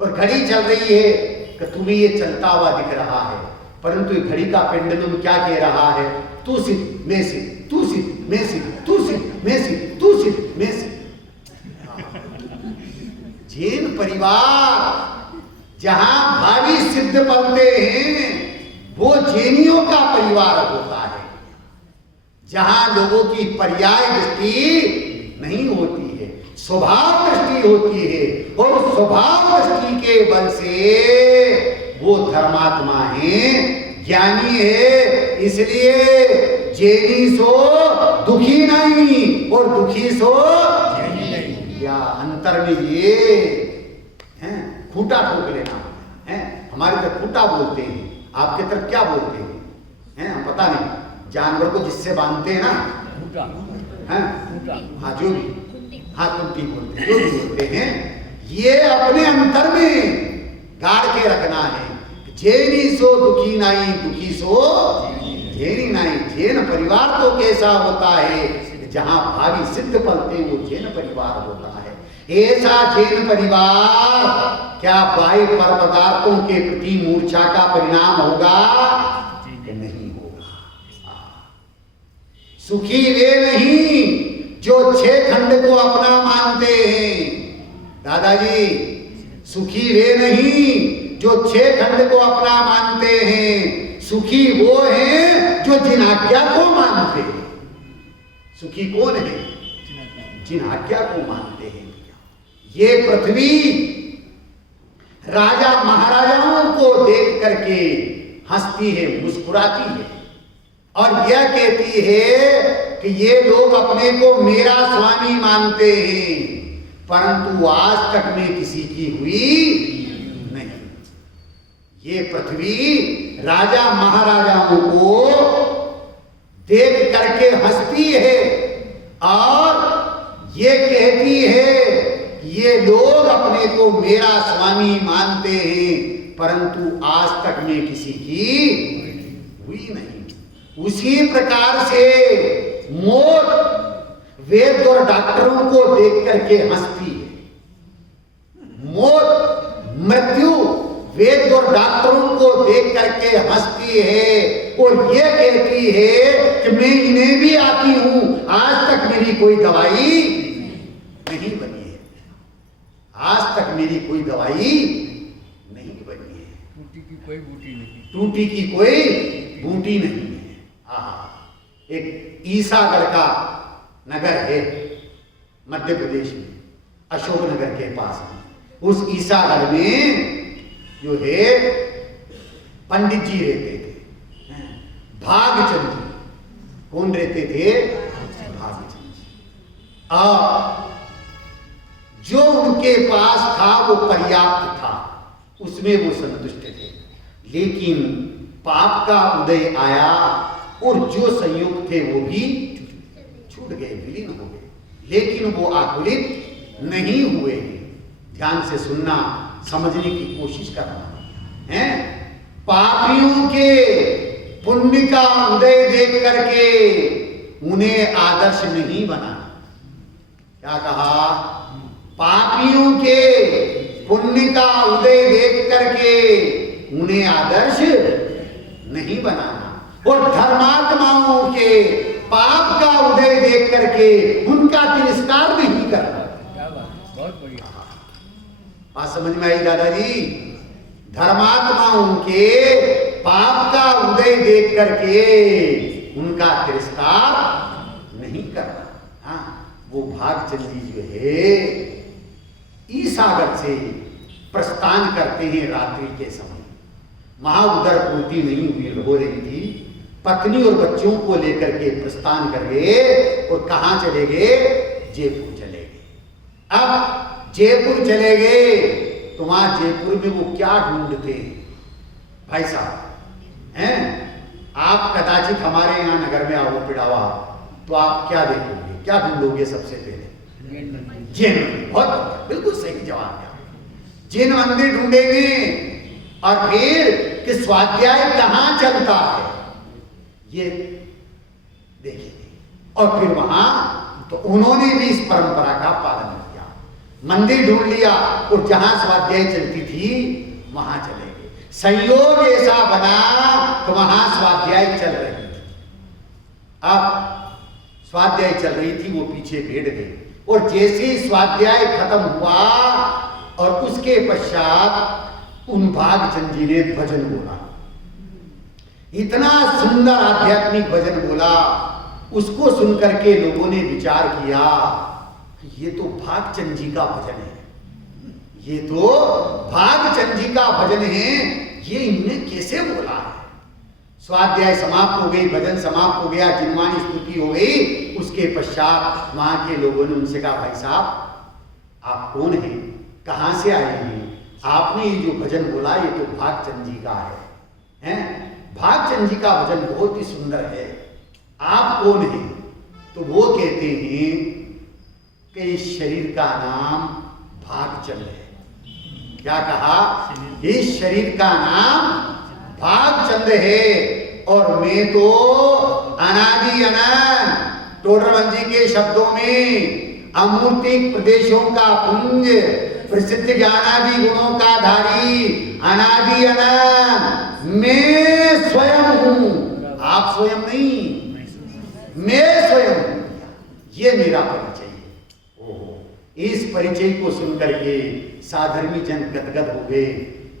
और घड़ी चल रही है, कि तुम्हें ये चलता हुआ दिख रहा है, परंतु ये घड़ी का पेंडुलम क्या कह रहा है? तू सिद्ध मैं सिद्ध, तू सिद्ध मैं सिद्ध, तू सिद्ध मैं सिद्ध, तू सिद्ध मैं सिद्ध। जैन परिवार जहां भावी सिद्ध पलते हैं वो जैनियों का परिवार होता है। जहां लोगों की पर्याय दृष्टि नहीं होती है, स्वभाव दृष्टि होती है, और स्वभाव दृष्टि के बल से वो धर्मात्मा है, ज्ञानी है। इसलिए जैनी सो दुखी नहीं और दुखी सो जैनी नहीं। या अंतर में ये हैं, खूंटा ठोक लेना है। हमारे तरफ खूंटा बोलते हैं, आपके तरफ क्या बोलते हैं? हम पता नहीं। जानवर को जिससे बांधते हैं ना, हाँ जो भी, हाँ कुंटी बोलते हैं, जो भी बोलते हैं, ये अपने अंतर में गाड़ के रखना है। जैनी सो दुखी नहीं, दुखी सो जैनी नहीं। जैन परिवार तो कैसा होता है? जहां भावी सिद्ध पलते वो जैन परिवार होता है। ऐसा जैन परिवार क्या बाह्य पर पदार्थों के प्रति मूर्छा का परिणाम होगा? नहीं होगा। सुखी वे नहीं जो 6 खंड को अपना मानते हैं। दादाजी, सुखी वे नहीं जो 6 खंड को अपना मानते हैं। सुखी वो हैं जो जिन आज्ञा को मानते हैं। सुखी कौन है? जिन आज्ञा को मानते हैं। ये पृथ्वी राजा महाराजाओं को देख करके हंसती है, मुस्कुराती है और यह कहती है कि ये लोग अपने को मेरा स्वामी मानते हैं, परंतु आज तक में किसी की हुई नहीं। ये पृथ्वी राजा महाराजाओं को देख करके हंसती है और ये कहती है कि ये लोग अपने को मेरा स्वामी मानते हैं, परंतु आज तक में किसी की हुई नहीं। उसी प्रकार से मौत वैद्य और डॉक्टरों को देख करके हंसती है। मौत मृत्यु वैद्य और डॉक्टरों को देख करके हंसती है और ये कहती है कि मैं इन्हें भी आती हूं, आज तक मेरी कोई दवाई नहीं बनी है, आज तक मेरी कोई दवाई नहीं बनी है, टूटी की कोई बूटी नहीं, टूटी की कोई बूटी नहीं है। एक ईसागढ़ का नगर है मध्य प्रदेश में, अशोकनगर के पास में। उस ईसागढ़ में जो है पंडित जी रहते थे, भागचंद जी। कौन रहते थे? भागचंद जी। और जो उनके पास था वो पर्याप्त था, उसमें वो संतुष्ट थे। लेकिन पाप का उदय आया और जो संयोग थे वो भी छूट गए, विलीन हो गए, लेकिन वो आकुलित नहीं हुए। ध्यान से सुनना, समझने की कोशिश करना है। पापियों के पुण्य का उदय देख करके उन्हें आदर्श नहीं बनाना। क्या कहा? पापियों के पुण्य का उदय देख करके उन्हें आदर्श नहीं बनाना और धर्मात्माओं के पाप का उदय देख करके उनका तिरस्कार नहीं करना। क्या बात है, बहुत बढ़िया। बात समझ में आई दादाजी? धर्मात्माओं के पाप का उदय देख करके उनका तिरस्कार नहीं करना। हाँ, वो भागचंद जी जो है ईसागढ़ से प्रस्थान करते हैं रात्रि के समय। महाउदर पूर्ति नहीं हुई हो रही थी, पत्नी और बच्चों को लेकर के प्रस्थान कर गए और कहां चले गए? जयपुर चले गए। अब जयपुर चले गए तो वहां जयपुर में वो क्या ढूंढते भाई साहब हैं? आप कदाचित हमारे यहाँ नगर में आओ पिड़ावा तो आप क्या देखोगे, क्या ढूंढोगे? सबसे पहले जैन मंदिर। बहुत बिल्कुल सही जवाब दिया। जैन मंदिर ढूंढेंगे और फिर कि स्वाध्याय कहां चलता है ये देखेंगे। और फिर वहां तो उन्होंने भी इस परंपरा का पालन किया, मंदिर ढूंढ लिया और जहां स्वाध्याय चलती थी वहां चले गए। संयोग ऐसा बना कि वहां स्वाध्याय चल रही थी। अब स्वाध्याय चल रही थी, वो पीछे बैठ गए और जैसे ही स्वाध्याय खत्म हुआ और उसके पश्चात उन भागचंद जी ने भजन बोला। इतना सुंदर आध्यात्मिक भजन बोला, उसको सुनकर के लोगों ने विचार किया कि ये तो भागचंद जी का भजन है, ये तो भागचंद जी का भजन है, ये इनने कैसे बोला है? स्वाध्याय समाप्त हो गई, भजन समाप्त हो गया, जिनवानी स्तुति हो गई। उसके पश्चात वहां के लोगों ने उनसे कहा, भाई साहब आप कौन हैं, कहां से आए हैं? आपने ये जो भजन बोला ये तो भागचंद जी का है, हैं? भागचंद जी का भजन बहुत ही सुंदर है, आप कौन हैं? तो वो कहते हैं कि इस शरीर का नाम भागचंद है। क्या कहा? इस शरीर का नाम भागचंद है और मैं तो अनादि अनंत, टोडरमल जी के शब्दों में अमूर्तिक प्रदेशों का पुंज, प्रसिद्ध ज्ञानादि गुणों का धारी, अनादि अनंत मैं स्वयं हूं। आप स्वयं नहीं, मैं स्वयं हूं। ये मेरा परिचय है। ओहो, इस परिचय को सुनकर के साधर्मी जन गदगद हो गए,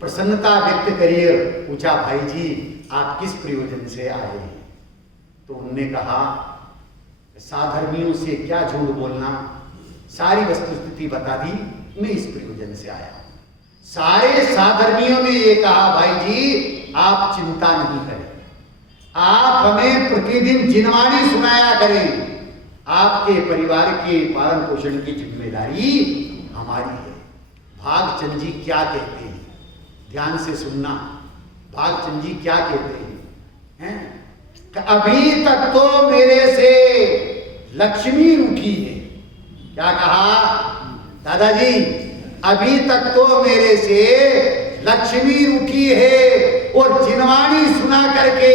प्रसन्नता व्यक्त करिए। पूछा, भाई जी आप किस प्रयोजन से आए हैं? तो उन्होंने कहा, साधर्मियों से क्या झूठ बोलना, सारी वस्तुस्थिति बता दी, मैं इस प्रयोजन से आया हूं। सारे साधर्मियों ने ये कहा, भाई जी आप चिंता नहीं करें, आप हमें प्रतिदिन जिनवाणी सुनाया करें। आपके परिवार के पालन पोषण की जिम्मेदारी हमारी है। भागचंद जी क्या कहते हैं, ध्यान से सुनना। भागचंद जी क्या कहते हैं? अभी तक तो मेरे से लक्ष्मी रूठी है। क्या कहा दादाजी? अभी तक तो मेरे से लक्ष्मी रूठी है, और जिनवाणी सुना करके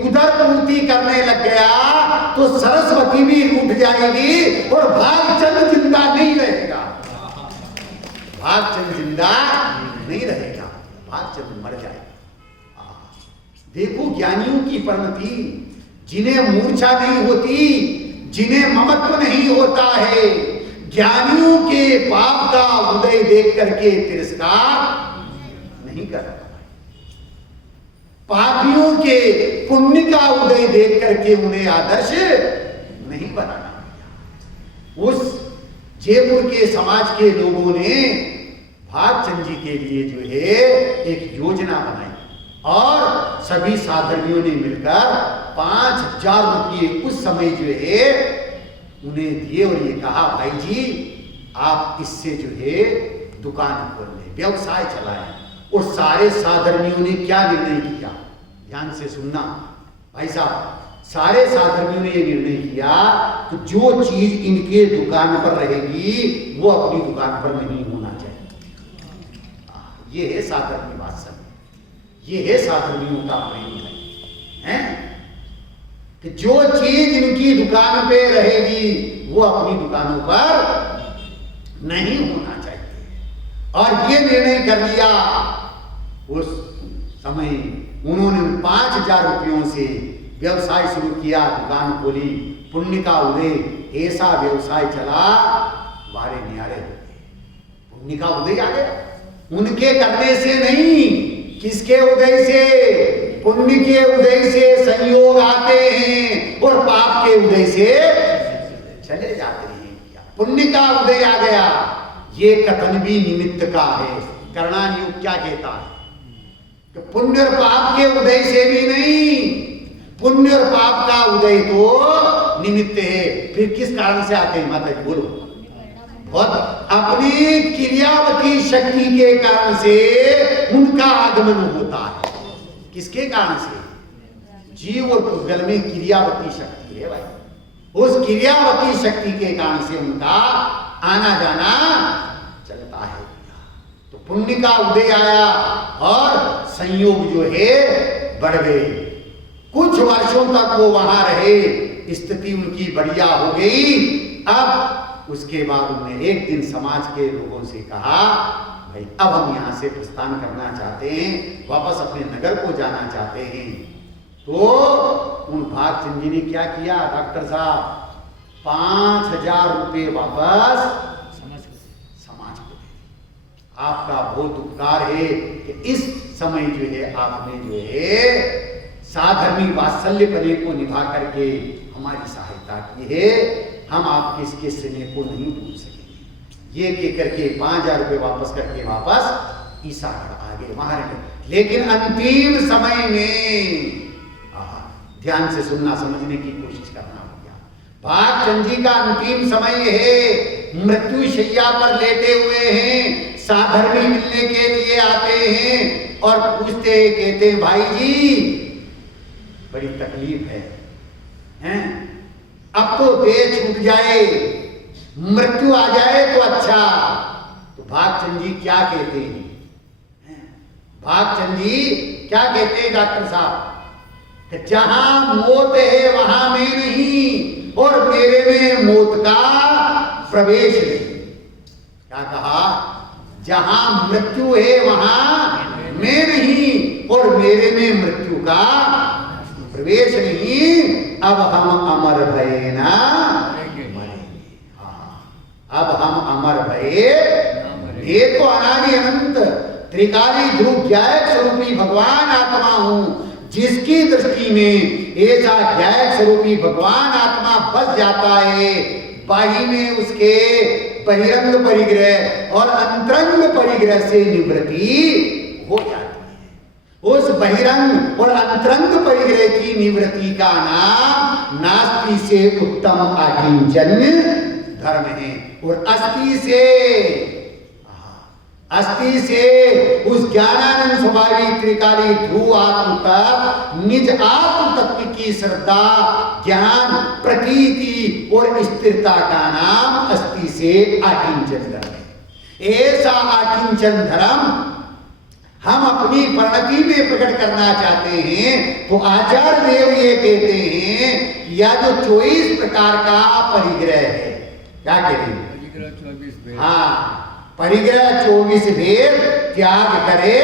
उधर पूर्ति करने लग गया तो सरस्वती भी रूठ जाएगी और भागचंद जिंदा नहीं रहेगा। भागचंद जिंदा नहीं रहेगा, भागचंद मर जाएगा। देखो ज्ञानियों की परिणति, जिन्हें मूर्छा नहीं होती, जिन्हें ममत्व नहीं होता है, ज्ञानियों के पाप का उदय देख करके तिरस्कार नहीं करता, पापियों के पुण्य का उदय देख करके उन्हें आदर्श नहीं बनाना। उस जयपुर के समाज के लोगों ने भागचंद जी के लिए जो है एक योजना बनाई, और सभी साधर्मियों ने मिलकर 5,000 रुपये उस समय जो है उन्हें दिए, और ये कहा भाई जी आप इससे जो है दुकान खोल लें, व्यवसाय चलाएं। और सारे साधर्मियों ने क्या निर्णय किया, ध्यान से सुनना भाई साहब। सारे साधर्मियों ने ये निर्णय किया कि जो चीज इनके दुकान पर रहेगी वो अपनी दुकान पर नहीं होना चाहिए। ये है साधर्मी वात्सल्य, ये है साधर्मियों का प्रेम है, कि जो चीज इनकी दुकान पे रहेगी वो अपनी दुकानों पर नहीं होना चाहिए। और ये निर्णय कर लिया। उस समय उन्होंने 5,000 रुपयों से व्यवसाय शुरू किया, दुकान खोली, पुण्य का उदय, ऐसा व्यवसाय चला वारे न्यारे हो गए। पुण्य का उदय आ गया, उनके करने से नहीं, किसके उदय से? पुण्य के उदय से संयोग आते हैं और पाप के उदय से चले जाते हैं। पुण्य का उदय आ गया, ये कथन भी निमित्त का है। करणान युग क्या कहता है कि पुण्य और पाप के उदय से भी नहीं, पुण्य और पाप का उदय तो निमित्त है। फिर किस कारण से आते हैं माता जी बोलो? बहुत अपनी क्रियावती शक्ति के कारण से उनका आगमन होता है। किसके कारण से? जीव और पुद्गल में क्रियावती शक्ति है भाई, उस क्रियावती शक्ति के कारण से उनका आना जाना चलता है। तो पुण्य का उदय आया और संयोग जो है बढ़ गए। कुछ वर्षों तक वो वहां रहे, स्थिति उनकी बढ़िया हो गई। अब उसके बाद उन्होंने एक दिन समाज के लोगों से कहा भाई अब हम यहां से प्रस्थान करना चाहते हैं, वापस अपने नगर को जाना चाहते हैं। तो उन भागचंद जी ने क्या किया डॉक्टर साहब? 5,000 रुपये वापस समाज को दे। आपका बहुत उपकार है कि इस समय जो है आपने जो है साधर्मी वात्सल्य पने को निभा करके हमारी सहायता की है। हम आपके इसके स्नेह को नहीं भूल सकेंगे। ये कह करके 5,000 रुपये वापस करके वापस ईसागढ़ आ गए, वहां रहे। लेकिन अंतिम समय में ध्यान से सुनना, समझने की कोशिश करना होगा। भागचंद जी का अंतिम समय है, मृत्यु शैया पर लेटे हुए हैं, साधर्मी मिलने के लिए आते हैं और पूछते कहते हैं भाई जी बड़ी तकलीफ है, हैं? अब तो देह छूट जाए, मृत्यु आ जाए तो अच्छा। तो भागचंद जी क्या कहते हैं? भागचंद जी क्या कहते हैं डॉक्टर साहब? जहां मौत है वहां मैं नहीं, और मेरे में मौत का प्रवेश नहीं। क्या कहा? जहां मृत्यु है वहां मैं नहीं, और मेरे में मृत्यु का प्रवेश नहीं। अब हम अमर भये ना मरेंगे। अब हम अमर भये, ये तो अनादि अनंत त्रिकाली ध्रुव ज्ञायक स्वरूपी भगवान आत्मा हूं, जिसकी दृष्टि में ऐसा ज्ञायक स्वरूपी भगवान आत्मा बस जाता है, बाही में उसके बहिरंग परिग्रह और अंतरंग परिग्रह से निवृत्ति हो जाती है। उस बहिरंग और अंतरंग परिग्रह की निवृत्ति का नाम नास्ति से उत्तम आकिंचन्य धर्म है। और अस्थि से उस ज्ञानानंद स्वाभाविक त्रिकाली ध्रुव आत्म तक निज आत्म तत्व की श्रद्धा, ज्ञान, प्रतीति और स्थिरता का नाम अस्थि से आकिंचन धर्म है। ऐसा आकिंचन धर्म हम अपनी परिणति में प्रकट करना चाहते हैं तो आचार्य देव ये कहते हैं या जो 24 प्रकार का परिग्रह है, क्या कहते हैं? परिग्रह 24 भेद। हाँ, परिग्रह 24 भेद त्याग करे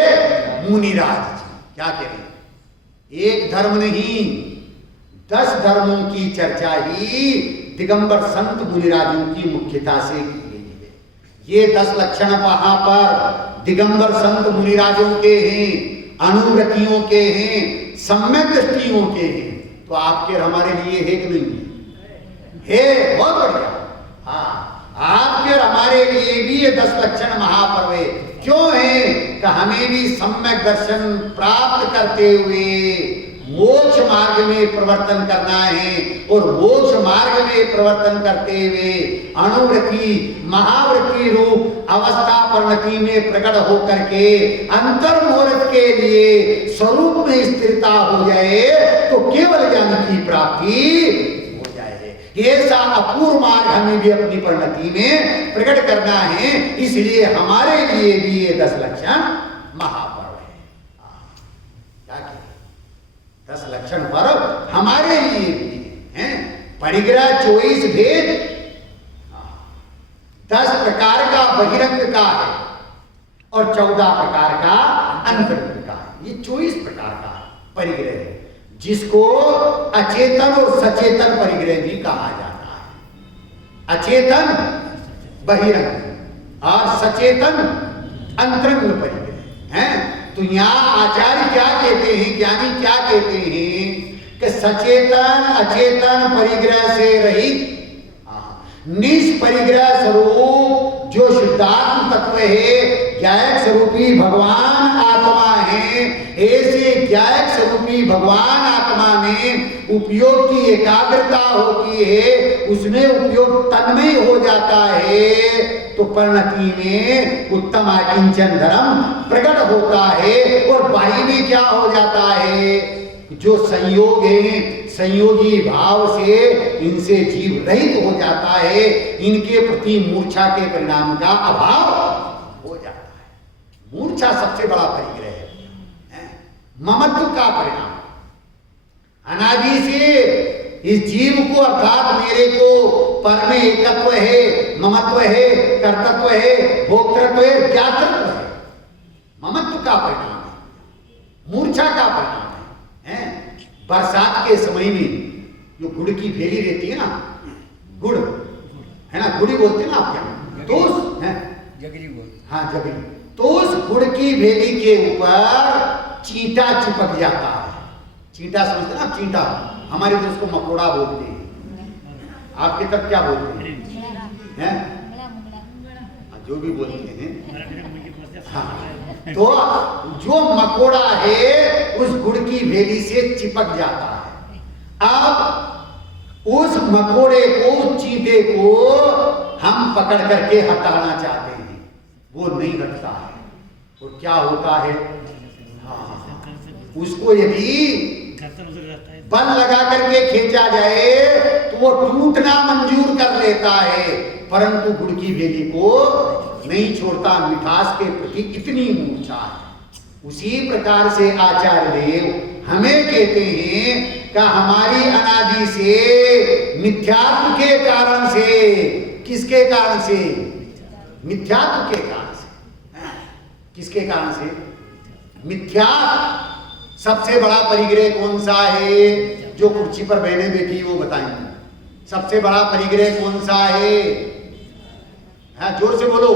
मुनिराज जी। क्या करें? एक धर्म नहीं 10 धर्मों की चर्चा ही दिगंबर संत मुनिराजों की मुख्यता से की गई है। ये 10 लक्षण वहां पर दिगंबर संत मुनिराजों के हैं, अनुव्रतियों के हैं, सम्यक दृष्टियों के हैं। तो आपके हमारे लिए है कि नहीं है? बहुत बढ़िया। हाँ, आपके और हमारे लिए भी ये 10 लक्षण महापर्व है। क्यों है कि हमें भी सम्यक दर्शन प्राप्त करते हुए मोक्ष मार्ग में प्रवर्तन करना है। और मोक्ष मार्ग में प्रवर्तन करते हुए अनुवृत्ति महावृत्ति रूप अवस्था परिणति में प्रकट होकर के अंतर्मुहूर्त के लिए स्वरूप में स्थिरता हो जाए तो केवल ज्ञान की प्राप्ति ऐसा अपूर्व मार्ग हमें भी अपनी परिणति में प्रकट करना है। इसलिए हमारे लिए भी ये 10 लक्षण महापर्व है। 10 लक्षण पर्व हमारे लिए भी है। परिग्रह 24 भेद 10 प्रकार का बहिरंग का है और 14 प्रकार का अंतरंग का है। ये 24 प्रकार का परिग्रह है, जिसको अचेतन और सचेतन परिग्रह भी कहा जाता है। अचेतन बहिरंग और सचेतन अंतरंग परिग्रह है। तो यहाँ आचार्य क्या कहते हैं, ज्ञानी क्या कहते हैं कि सचेतन अचेतन परिग्रह से रहित निष्परिग्रह स्वरूप जो शुद्धात्म तत्व है, ज्ञायक स्वरूपी भगवान आत्मा है, ऐसे ज्ञायक स्वरूपी भगवान आत्मा में उपयोग की एकाग्रता होती है, उसमें उपयोग तन्मय हो जाता है तो परिणति में उत्तम आकिंचन धर्म प्रकट होता है। और बाह्य में क्या हो जाता है, जो संयोग है संयोगी भाव से इनसे जीव रहित हो जाता है, इनके प्रति मूर्छा के परिणाम का अभाव हो जाता है। मूर्छा सबसे बड़ा परिग्रह है, ममत्व का परिणाम। अनादि से इस जीव को अर्थात मेरे को पर में एकत्व है, ममत्व है, कर्तृत्व है, भोक्तृत्व है, ज्ञातृत्व है। ममत्व का परिणाम है, मूर्छा का परिणाम है। बरसात के समय में जो गुड़ की भेली रहती है ना, गुड़ है ना, गुड़ी बोलते हैं ना आप क्या, तो जगरी बोलते, हाँ जगरी, तो उस गुड़ की भेली के ऊपर चींटा चिपक जाता है। चींटा समझते ना, चींटा हमारे तो उसको मकोड़ा बोलते हैं, आपके तक क्या बोलते हैं? जो भी बोलते हैं। हाँ, तो जो मकोड़ा है उस गुड़ की भेली से चिपक जाता है। अब उस मकोड़े को, चींटे को हम पकड़ करके हटाना चाहते हैं, वो नहीं हटता है। और क्या होता है, हाँ, उसको यदि बल लगा करके खींचा जाए तो वो टूटना मंजूर कर लेता है, परंतु गुड़ की भेली को नहीं छोड़ता। मिठास के प्रति इतनी मूर्छा है। उसी प्रकार से आचार्य देव हमें कहते हैं कि हमारी अनादि से मिथ्यात्व के कारण से, किसके कारण से? मिथ्यात्व के कारण से। किसके कारण से? मिथ्या। सबसे बड़ा परिग्रह कौन सा है? जो कुर्सी पर बहने बैठी वो बताएंगे। सबसे बड़ा परिग्रह कौन सा है? हाँ, जोर से बोलो।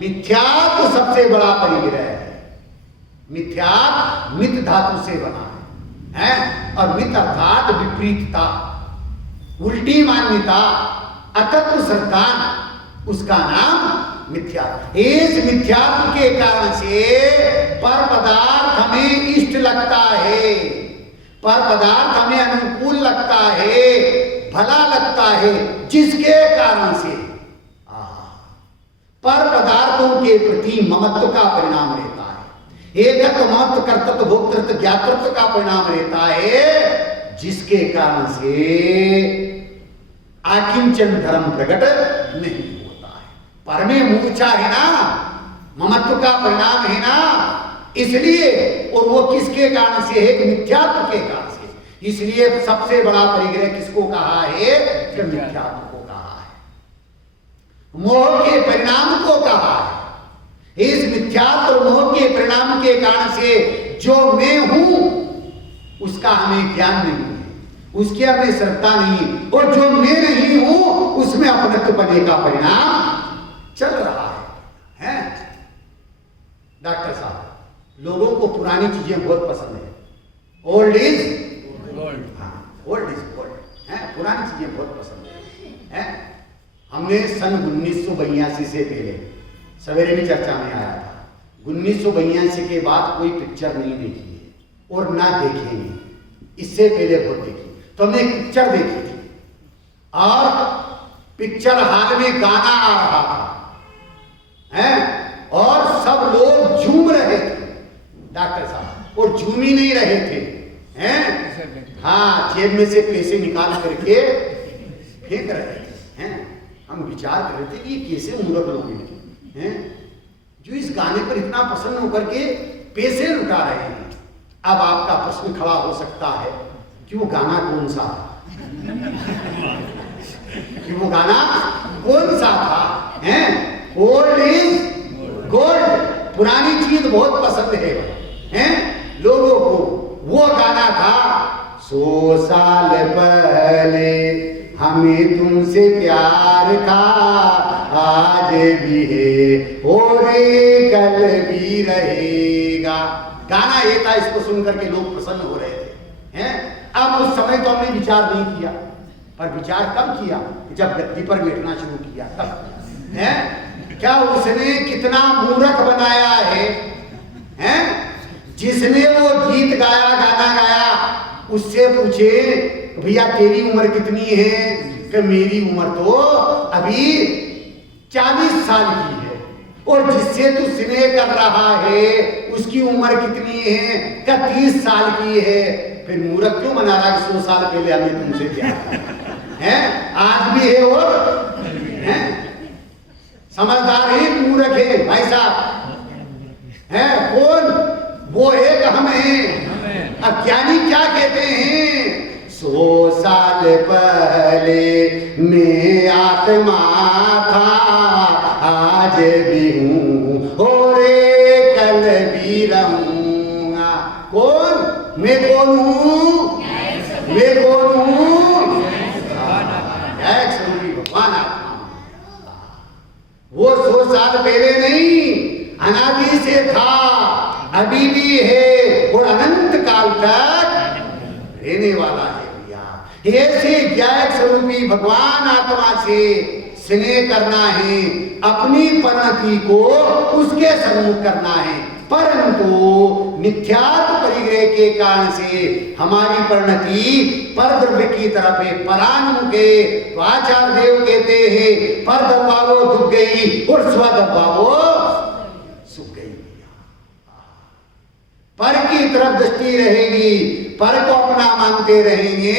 मिथ्या तो सबसे बड़ा परिग्रह है। मिथ्या मित धातु से बना है, और मित अर्थात विपरीतता, उल्टी मान्यता, अतत्व श्रद्धा, उसका नाम मिथ्यात्व। इस मिथ्यात्व के कारण से पर पदार्थ हमें इष्ट लगता है, पर पदार्थ हमें अनुकूल लगता है, भला लगता है, जिसके कारण से पर पदार्थों के प्रति ममत्व का परिणाम रहता है, एकत्व महत्व कर्तृत्व भोक्तृत्व ज्ञातृत्व का परिणाम रहता है, जिसके कारण से आकिंचन धर्म प्रकट नहीं होता है। पर में मूर्छा है ना, ममत्व का परिणाम है ना, इसलिए, और वो किसके कारण से है? मिथ्यात्व के कारण से। इसलिए सबसे बड़ा परिग्रह किसको कहा है? मिथ्यात्व को कहा है, मोह के परिणाम को कहा है। इस मिथ्यात्व और मोह के परिणाम के कारण से जो मैं हूं उसका हमें ज्ञान नहीं है, उसकी हमें श्रद्धा नहीं, और जो मैं नहीं हूं उसमें अपनत्व पने का परिणाम चल रहा है? डॉक्टर साहब, लोगों को पुरानी चीजें बहुत पसंद है। Old is gold, old is gold है, पुरानी चीजें बहुत पसंद है। हमने सन 1982 से पहले सवेरे में चर्चा में आया था, 1982 के बाद कोई पिक्चर नहीं देखी है और ना देखेंगे। इससे पहले बहुत देखी, तो हमने एक पिक्चर देखी थी और पिक्चर हाल में गाना आ रहा था और सब लोग झूम रहे थे डॉक्टर साहब, और झूम ही नहीं रहे थे हाँ, जेब में से पैसे निकाल करके फेंक रहे थे। हम विचार कर रहे थे कि ये कैसे मूर्ख लोग हैं जो इस गाने पर इतना प्रसन्न होकर के पैसे लुटा रहे हैं। अब आपका प्रश्न खड़ा हो सकता है कि वो गाना कौन सा था कि वो गाना कौन सा था? ओल्ड इज गोल्ड, पुरानी चीज बहुत पसंद है लोगों को। वो गाना था 100 साल पहले हमें तुमसे प्यार था, आज भी है और कल भी रहेगा। गाना ये था, इसको सुनकर के लोग प्रसन्न हो रहे थे। अब उस समय तो हमने विचार नहीं किया, पर विचार कब किया? जब गद्दी पर बैठना शुरू किया तब। क्या उसने कितना मूर्ख बनाया है? जिसने वो गीत गाया, गाना गाया, उससे पूछे भैया तेरी उम्र कितनी है? कि मेरी उम्र तो अभी 40 साल की है। और जिससे तू स्नेह कर रहा है उसकी उम्र कितनी है? कि 30 साल की है। फिर मूर्ख क्यों बना रहा है? 100 साल पहले हमें तुमसे प्यार है, आज भी है और समझदार ही मूर्ख है भाई साहब। कौन? वो एक हम हैं। अज्ञानी क्या कहते हैं? 100 साल पहले मैं आत्मा था, आज भी हूँ और कल भी रहूंगा। कौन? मैं कौन हूँ? मैं कौन हूँ? भगवान आत्मा। वो 100 साल पहले नहीं, अनादि से था, अभी भी है और अनंत काल तक रहने वाला है। भैया ऐसे ज्ञायक स्वरूपी भगवान आत्मा से स्नेह करना है, अपनी परिणति को उसके सन्मुख करना है। परंतु मिथ्यात्व परिग्रह के कारण से हमारी परिणति पर द्रव्य की तरफ है, परान्मुख है। तो आचार्य देव कहते हैं पर दबावो दुख गई और स्व दबावो सुख गई। पर की तरफ दृष्टि रहेगी, पर को अपना मानते रहेंगे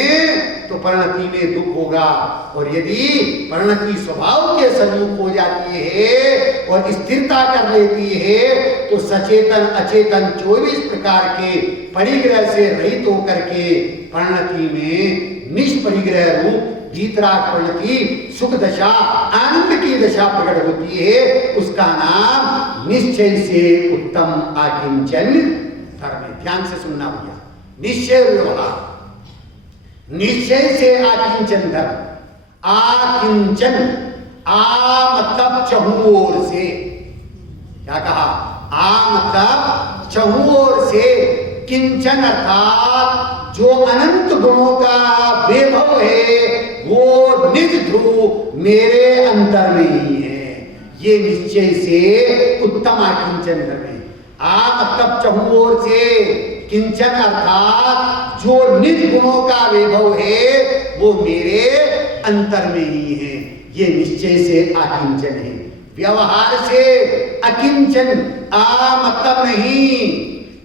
तो परिणति में दुख होगा। और यदि परिणति स्वभाव के सम्मुख हो जाती है और स्थिरता कर लेती है तो सचेतन अचेतन 24 प्रकार के परिग्रह से रहित होकर के परिणति में निष्परिग्रह रूप वीतराग परिणति सुख दशा आनंद की दशा प्रकट होती है। उसका नाम निश्चय से उत्तम आकिंचन धर्म। ध्यान से सुनना भैया, निश्चय व्यवहार, निश्चय से आकिंचन धर्म। आकिंचन, आ मतलब चहु ओर से। क्या कहा? आ मतलब चहु ओर से, किंचन अर्थात जो अनंत गुणों का वैभव है वो निज ध्रुव मेरे अंतर में ही है। ये निश्चय से उत्तम किंचन धर्म है। मतलब चहुं ओर से किंचन अर्थात जो निज गुणों का वैभव है वो मेरे अंतर में ही है, ये निश्चय से अकिंचन है। व्यवहार से अकिंचन मतलब नहीं,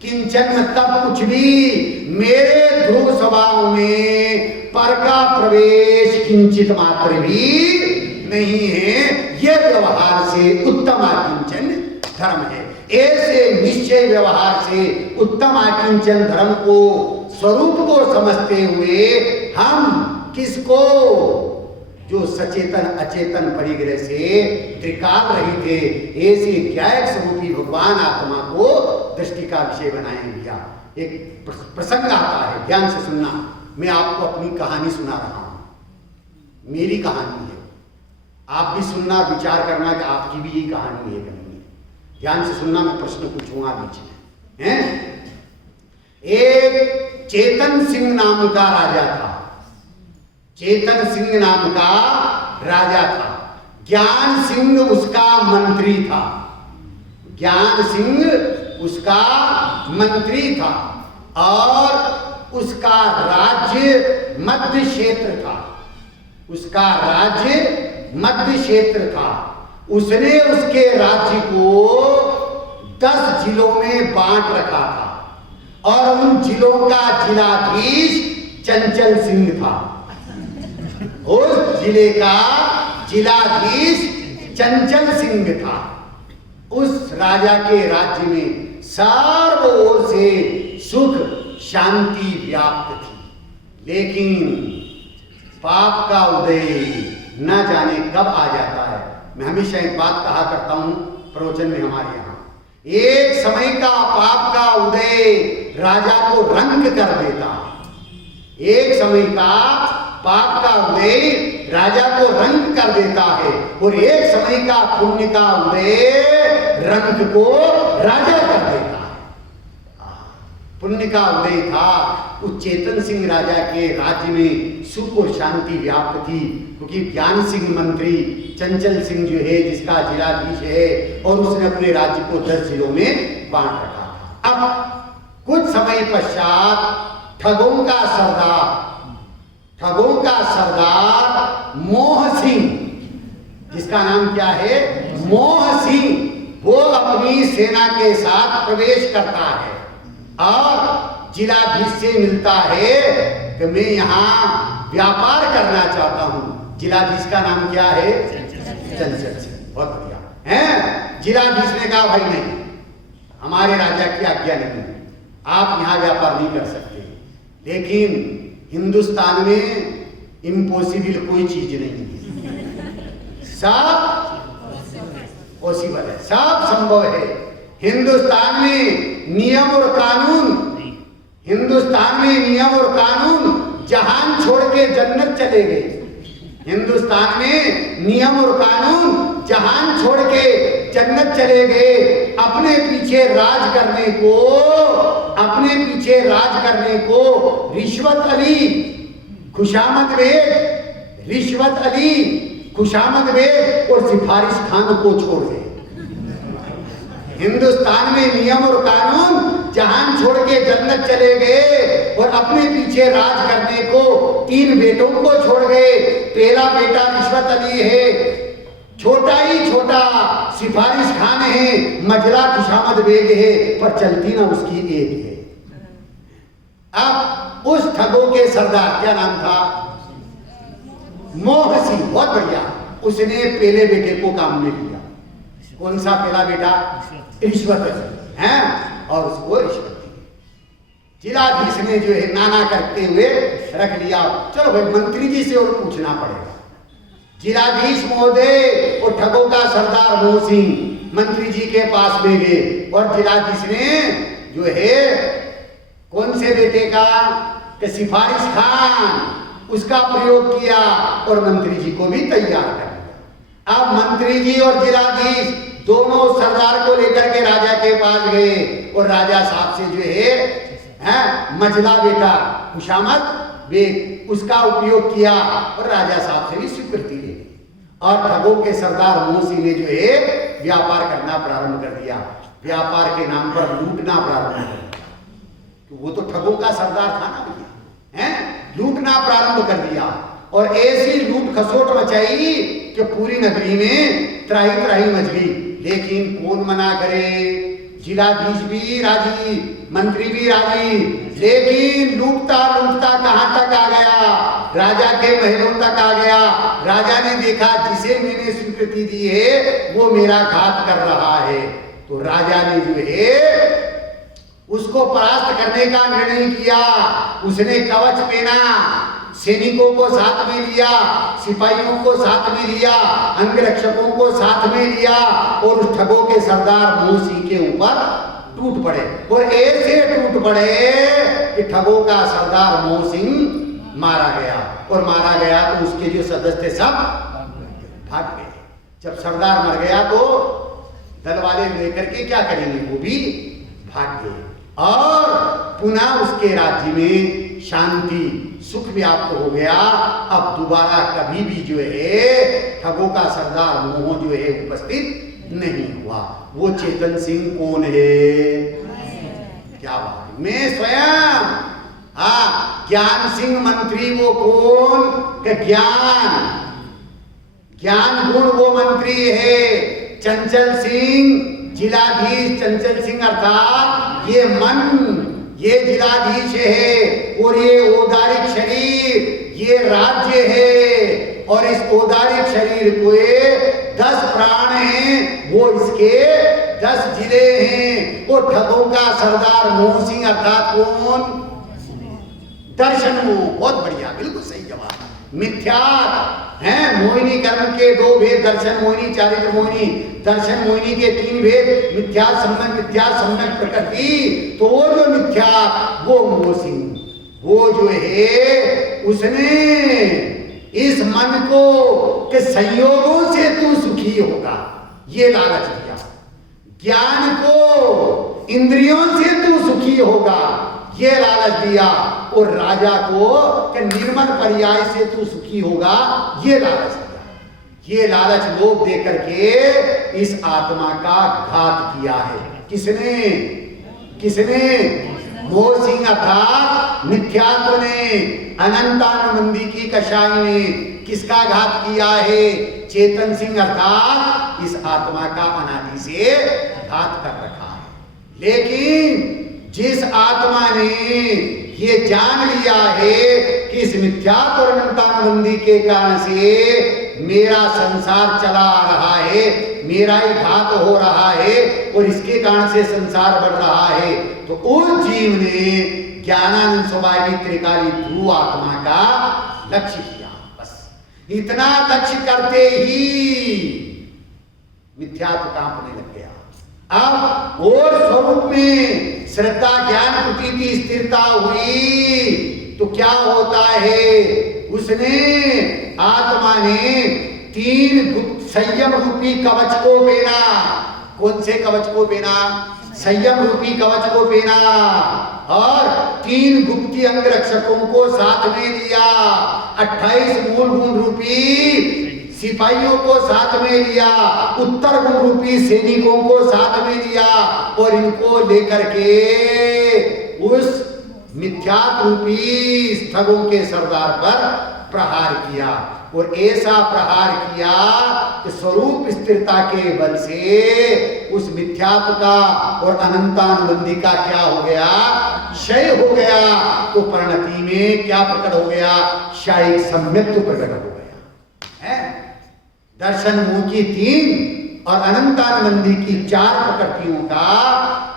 किंचन मतलब कुछ भी, मेरे ध्रुव स्वभाव में पर का प्रवेश किंचित मात्र भी नहीं है, ये व्यवहार से उत्तम किंचन धर्म है। ऐसे निश्चय व्यवहार से उत्तम किंचन धर्म को स्वरूप को समझते हुए हम किसको, जो सचेतन अचेतन परिग्रह से त्रिकाल रहित है, ऐसे ज्ञायक स्वरूपी भगवान आत्मा को दृष्टि का विषय बनाए भैया। एक प्रसंग आता है, ध्यान से सुनना। मैं आपको अपनी कहानी सुना रहा हूं, मेरी कहानी है, आप भी सुनना, विचार करना कि आपकी भी यही कहानी है कि नहीं। ध्यान से सुनना, मैं प्रश्न पूछूंगा बीच में हैं? एक चेतन सिंह नाम का राजा था, चेतन सिंह नाम का राजा था। ज्ञान सिंह उसका मंत्री था, ज्ञान सिंह उसका मंत्री था और उसका राज्य मध्य क्षेत्र था, उसका राज्य मध्य क्षेत्र था। उसने उसके राज्य को 10 जिलों में बांट रखा था और उन जिलों का जिलाधीश चंचल सिंह था। उस जिले का जिलाधीश चंचल सिंह था। उस राजा के राज्य में सर्व ओर से सुख शांति व्याप्त थी, लेकिन पाप का उदय न जाने कब आ जाता है। मैं हमेशा एक बात कहा करता हूं प्रवचन में हमारे यहाँ, एक समय का पाप का उदय राजा को रंग कर देता, एक समय का पाप का उदय राजा को रंग कर देता है और एक समय का पुण्य का उदय रंग को राजा कर देता है। पुण्य का उदय था, उस चेतन सिंह राजा के राज्य में सुख और शांति व्याप्त थी, क्योंकि ज्ञान सिंह मंत्री चंचल सिंह जो है जिसका जिलाधीश है, और उसने अपने राज्य को 10 जिलों में बांट रखा था। अब कुछ समय पश्चात ठगों का सरदार मोह सिंह, जिसका नाम क्या है, मोह सिंह, वो अपनी सेना के साथ प्रवेश करता है और जिलाधीश से मिलता है कि मैं यहाँ व्यापार करना चाहता हूँ। जिलाधीश का नाम क्या है, चंचल सिंह। बहुत बढ़िया है। जिलाधीश ने कहा भाई नहीं, हमारे राजा की आज्ञा नहीं, आप यहाँ व्यापार नहीं कर सकते, लेकिन हिंदुस्तान में इम्पॉसिबल कोई चीज नहीं है, सब पॉसिबल है, सब संभव है। हिंदुस्तान में नियम और कानून, हिंदुस्तान में नियम और कानून जहान छोड़ के जन्नत चले गए। हिंदुस्तान में नियम और कानून जहान छोड़ के जन्नत चले गए। अपने पीछे राज करने को रिश्वत अली खुशामद बेग, रिश्वत अली खुशामद बेग और सिफारिश खान को छोड़ गए। हिंदुस्तान में नियम और कानून जहान छोड़ के जन्नत चले गए और अपने पीछे राज करने को 3 बेटों को छोड़ गए। पहला बेटा रिश्वत अली है, छोटा ही छोटा सिफारिश खान है, मजला खुशामद बेग है, पर चलती ना उसकी एक है। अब उस ठगों के सरदार, क्या नाम था, मोह सिंह, बहुत बढ़िया, उसने पहले बेटे को काम में लिया। कौन सा पहला बेटा, रिश्वत है, और उसको रिश्वत दी। जिलाधीश ने जो है नाना करते हुए रख लिया। चलो भाई मंत्री जी से और पूछना पड़ेगा। जिलाधीश महोदय और ठगों का सरदार मोह सिंह मंत्री जी के पास में गए और जिलाधीश ने जो है कौन से बेटे का, कि सिफारिश खान, उसका प्रयोग किया और मंत्री जी को भी तैयार कर दिया। अब मंत्री जी और जिलाधीश दोनों सरदार को लेकर के राजा के पास गए और राजा साहब से जो है मजला बेटा खुशामद बेग, उसका उपयोग किया और राजा साहब से भी स्वीकृति ले ली। और ठगों के सरदार मोसी ने जो है व्यापार करना प्रारंभ कर दिया, व्यापार के नाम पर लूटना प्रारंभ कर दिया। तो वो तो ठगों का सरदार था ना भैया, हैं? लूटना प्रारंभ कर दिया और ऐसी लूट खसोट मचाई कि पूरी नगरी में त्राही त्राही मच गई। लेकिन कौन मना करे, जिलाधीश भी राजी, मंत्री भी राजी, लेकिन लूटता लूटता कहां तक आ गया, राजा के महलों तक आ गया। राजा ने देखा जिसे मैंने स्वीकृति दी है वो मेरा घात कर रहा है, तो राजा ने जो है उसको परास्त करने का निर्णय किया। उसने कवच पहना, सैनिकों को साथ में लिया, सिपाहियों को साथ में लिया, अंगरक्षकों को साथ में लिया और उस ठगों के सरदार मोसी के ऊपर टूट पड़े। और ऐसे टूट पड़े कि ठगों का सरदार मोहसिंह मारा गया। और मारा गया तो उसके जो सदस्य सब भाग गए। जब सरदार मर गया तो दल वाले लेकर के क्या करेंगे, वो भी भाग गए और पुनः उसके राज्य में शांति सुख व्याप्त हो गया। अब दोबारा कभी भी जो है ठगों का सरदार मोह जो है उपस्थित नहीं हुआ। वो चेतन सिंह कौन है? क्या बात है, मैं स्वयं। ज्ञान सिंह मंत्री वो कौन? कि ज्ञान गुण वो मंत्री है। चंचल सिंह जिलाधीश, चंचल सिंह अर्थात ये मन, ये जिलाधीश है और ये औदारिक शरीर, ये राज्य है। और इस औदारिक शरीर को 10 प्राण हैं, वो इसके 10 जिले हैं। वो ठगों का सरदार मोहसिंह अर्थात कौन? दर्शन मोह। बहुत बढ़िया, बिल्कुल सही जवाब। मिथ्यात्व है, मोहिनी कर्म के 2 भेद, दर्शन मोहिनी, चारित्र मोहिनी। दर्शन मोहिनी के 3 भेद, मिथ्या सम्यक, मिथ्या सम्यक प्रकृति। तो वो जो मिथ्या वो मोहसिंह, वो जो है उसने इस मन को कि संयोगों से तू सुखी होगा ये लालच दिया। ज्ञान को इंद्रियों से तू सुखी होगा ये लालच दिया। और राजा को कि निर्मल पर्याय से तू सुखी होगा ये लालच दिया। ये लालच लोभ दे करके इस आत्मा का घात किया है। किसने? मोहसिंह अर्थात मिथ्यात्व ने, अनंतानुबंधी की कषाय ने किसका घात किया है? चेतन सिंह अर्थात इस आत्मा का अनादि से घात कर रखा है। लेकिन जिस आत्मा ने ये जान लिया है कि इस मिथ्यात्व और अनंतानुबंधी के कारण से मेरा संसार चला आ रहा है, मेरा ही घात हो रहा है और इसके कारण से संसार बढ़ रहा है, तो उस जीव ने ज्ञानानंद स्वभावी त्रिकाली ध्रुव आत्मा का लक्ष्य किया। बस इतना लक्ष्य करते ही मिथ्यात्व कांपने लग गया। अब और स्वरूप में श्रद्धा ज्ञान प्रतीति स्थिरता हुई तो क्या होता है? उसने आत्मा ने 3 गुप्त संयम रूपी कवच को पहना। कौन से कवच को पहना? संयम रूपी कवच को पहना और 3 गुप्ती अंग रक्षकों को साथ में लिया। 28 मूल गुण रूपी सिपाहियों को साथ में लिया, उत्तर गुण रूपी सैनिकों को साथ में लिया और इनको लेकर के उस मिथ्यात्व रूपी ठगों के सरदार पर प्रहार किया। और ऐसा प्रहार किया कि स्वरूप स्थिरता के बल से उस मिथ्यात्व का और अनंतानुबंधी का क्या हो गया? क्षय हो गया। तो परिणति में क्या प्रकट हो गया? शायिक सम्यक्त्व प्रकट हो गया है। दर्शन मोह की 3 और अनंतानुबंधी की 4 प्रकृतियों का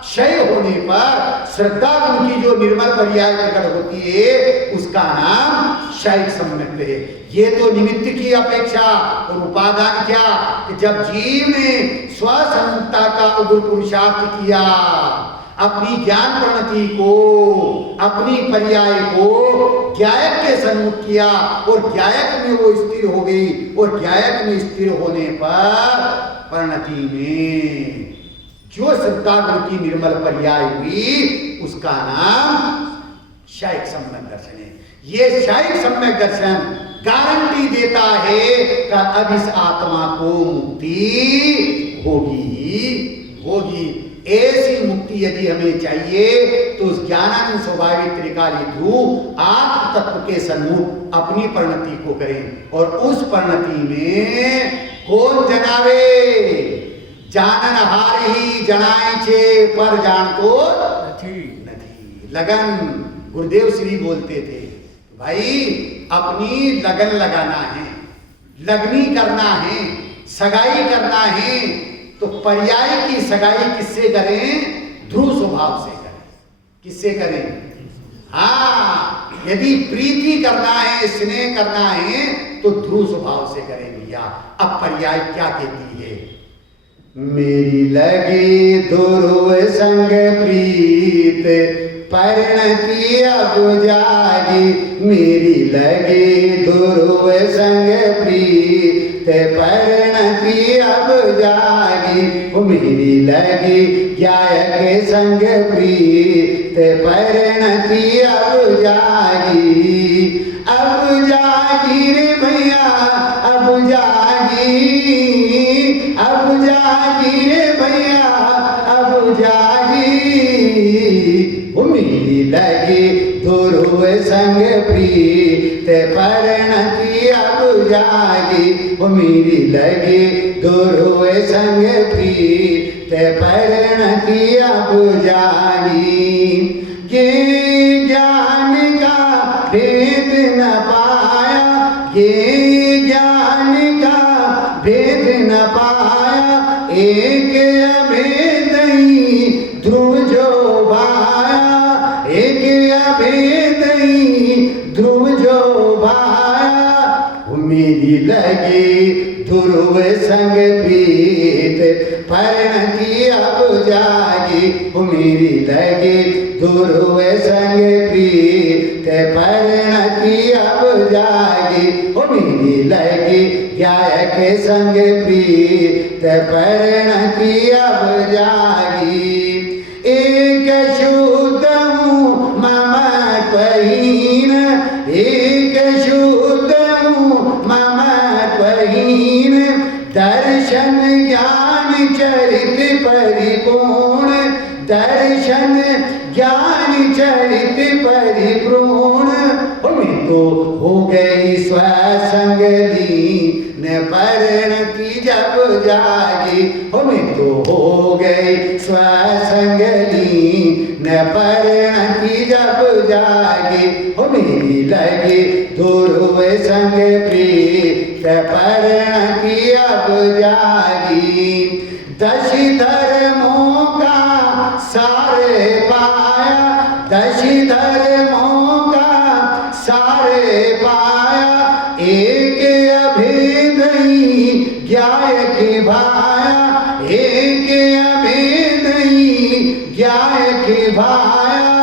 क्षय होने पर श्रद्धा गुण की जो निर्मल पर्याय प्रकट होती है उसका नाम शायिक सम्यक्त्व है। ये तो निमित्त की अपेक्षा और उपादान क्या कि जब जीव ने स्वसंता का उग्र पुरुषार्थ किया, अपनी ज्ञान प्रणति को, अपनी पर्याय को ज्ञायक के सन्मुख किया और ज्ञायक में वो स्थिर हो गई और ज्ञायक में स्थिर होने पर परिणति में जो श्रद्धा गुण की निर्मल पर्याय हुई उसका नाम शायिक सम्यक दर्शन है। ये शायिक सम्यक दर्शन गारंटी देता है कि अब इस आत्मा को मुक्ति होगी ही होगी। ऐसी मुक्ति यदि हमें चाहिए तो उस ज्ञानानंद स्वाभाविक त्रिकाली ध्रुव आत्म तत्व के सन्मुख अपनी परिणति को करें। और उस परिणति में कौन जनावे? जानन हार ही जनाए छे पर जान तो नहीं। लगन गुरुदेव श्री बोलते थे, भाई अपनी लगन लगाना है, लगनी करना है, सगाई करना है तो पर्याय की सगाई किससे करें? ध्रुव स्वभाव से करें। किससे करें? हाँ, यदि प्रीति करना है, स्नेह करना है तो ध्रुव स्वभाव से करें भैया। अब पर्याय क्या कहती है? मेरी लगी ध्रुव संग प्रीत परिणति अब जागी। मेरी लगी ध्रुव संग प्रीत परिणति अब जागी। मेरी लगी गायक संग प्रीत परिणति अब जागी। अब जागी रे भैया अब जागी। अब जागी रे भैया अब जागी। मेरी लगी ध्रुव संग प्रीत परिणति अब जागी। मेरी लगी ध्रुव संग प्रीत परिणति अब जागी। ये ज्ञान का भेद न पाया, ये ज्ञान का भेद न पाया, एक अभेद ही ध्रुव जो भाया। एक अभेद ही ध्रुव जो भाया। मेरी लगी ध्रुव संग प्रीत परिणति अब जागी। मेरी लगी ध्रुव संग प्रीत परिणति अब जागी। मेरी लगी गायक संग प्रीत परिणति अब जागी। एक शुद्ध हूँ मम त्वहीन, एक शुद्ध हूँ मम त्वहीन। दर्शन ज्ञान चरित परिपूर्ण, दर्शन ज्ञान चरित परिपूर्ण। मैं तो हो गई स्वसंग लीन परिणति जब जागी। मैं तो हो गई स्वसंग लीन परिणति जब जागी। मेरी लगी ध्रुव संग प्रीत परिणति अब जागी। दश धर्मों का सारे पाया, दश धर्मों का सारे पाया। एक अभेद ही गायक भाया, एक अभेद ही गायक भाया।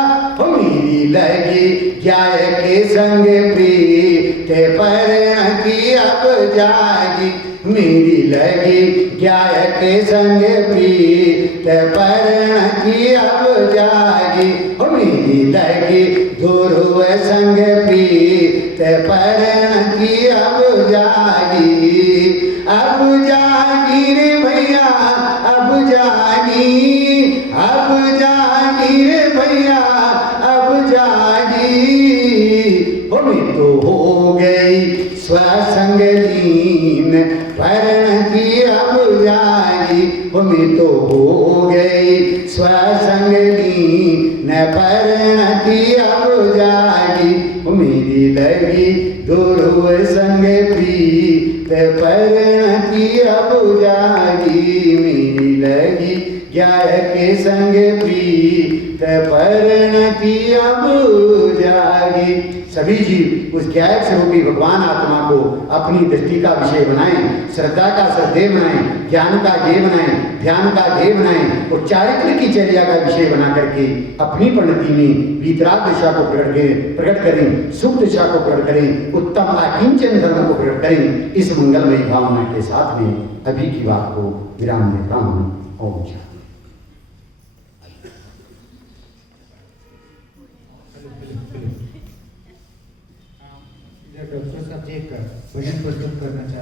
मेरी लगी गायक संग प्रीत परिणति अब जागी। मेरी लगी गायक संग प्रीत परिणति अब जागी। मेरी लगी ध्रुव संग प्रीत परिणति अब जागी। अब जागी रे भैया अब जागी। अब जागी रे भैया अब जागी। मैं तो हो गई स्वसंग लीन परिणति अब जागी। मैं तो हो गई स्वसंग लीन परिणति अब जागी। मेरी लगी ध्रुव संग प्रीत परिणति अब जागी। मेरी लगी गायक संग प्रीत परिणति अब जागी। सभी जीव उस गायक स्वरूपी भगवान आत्मा को अपनी दृष्टि का विषय बनाएं, श्रद्धा का श्रद्धेय बनाएं, ज्ञान का ध्येय बनाएं, ध्यान का ध्येय बनाएं और चारित्र की चर्या का विषय बना करके अपनी परिणति में वीतराग दिशा को प्रकट करें, सुख दिशा को प्रकट करें, उत्तम अकिंचन धर्म को प्रकट करें। इस मंगलमयी भावना के साथ में अभी की बात को विराम देता हूँ। ओम शांति। डॉक्टर साहब चेक कर भजन प्रस्तुत करना चाहते हैं।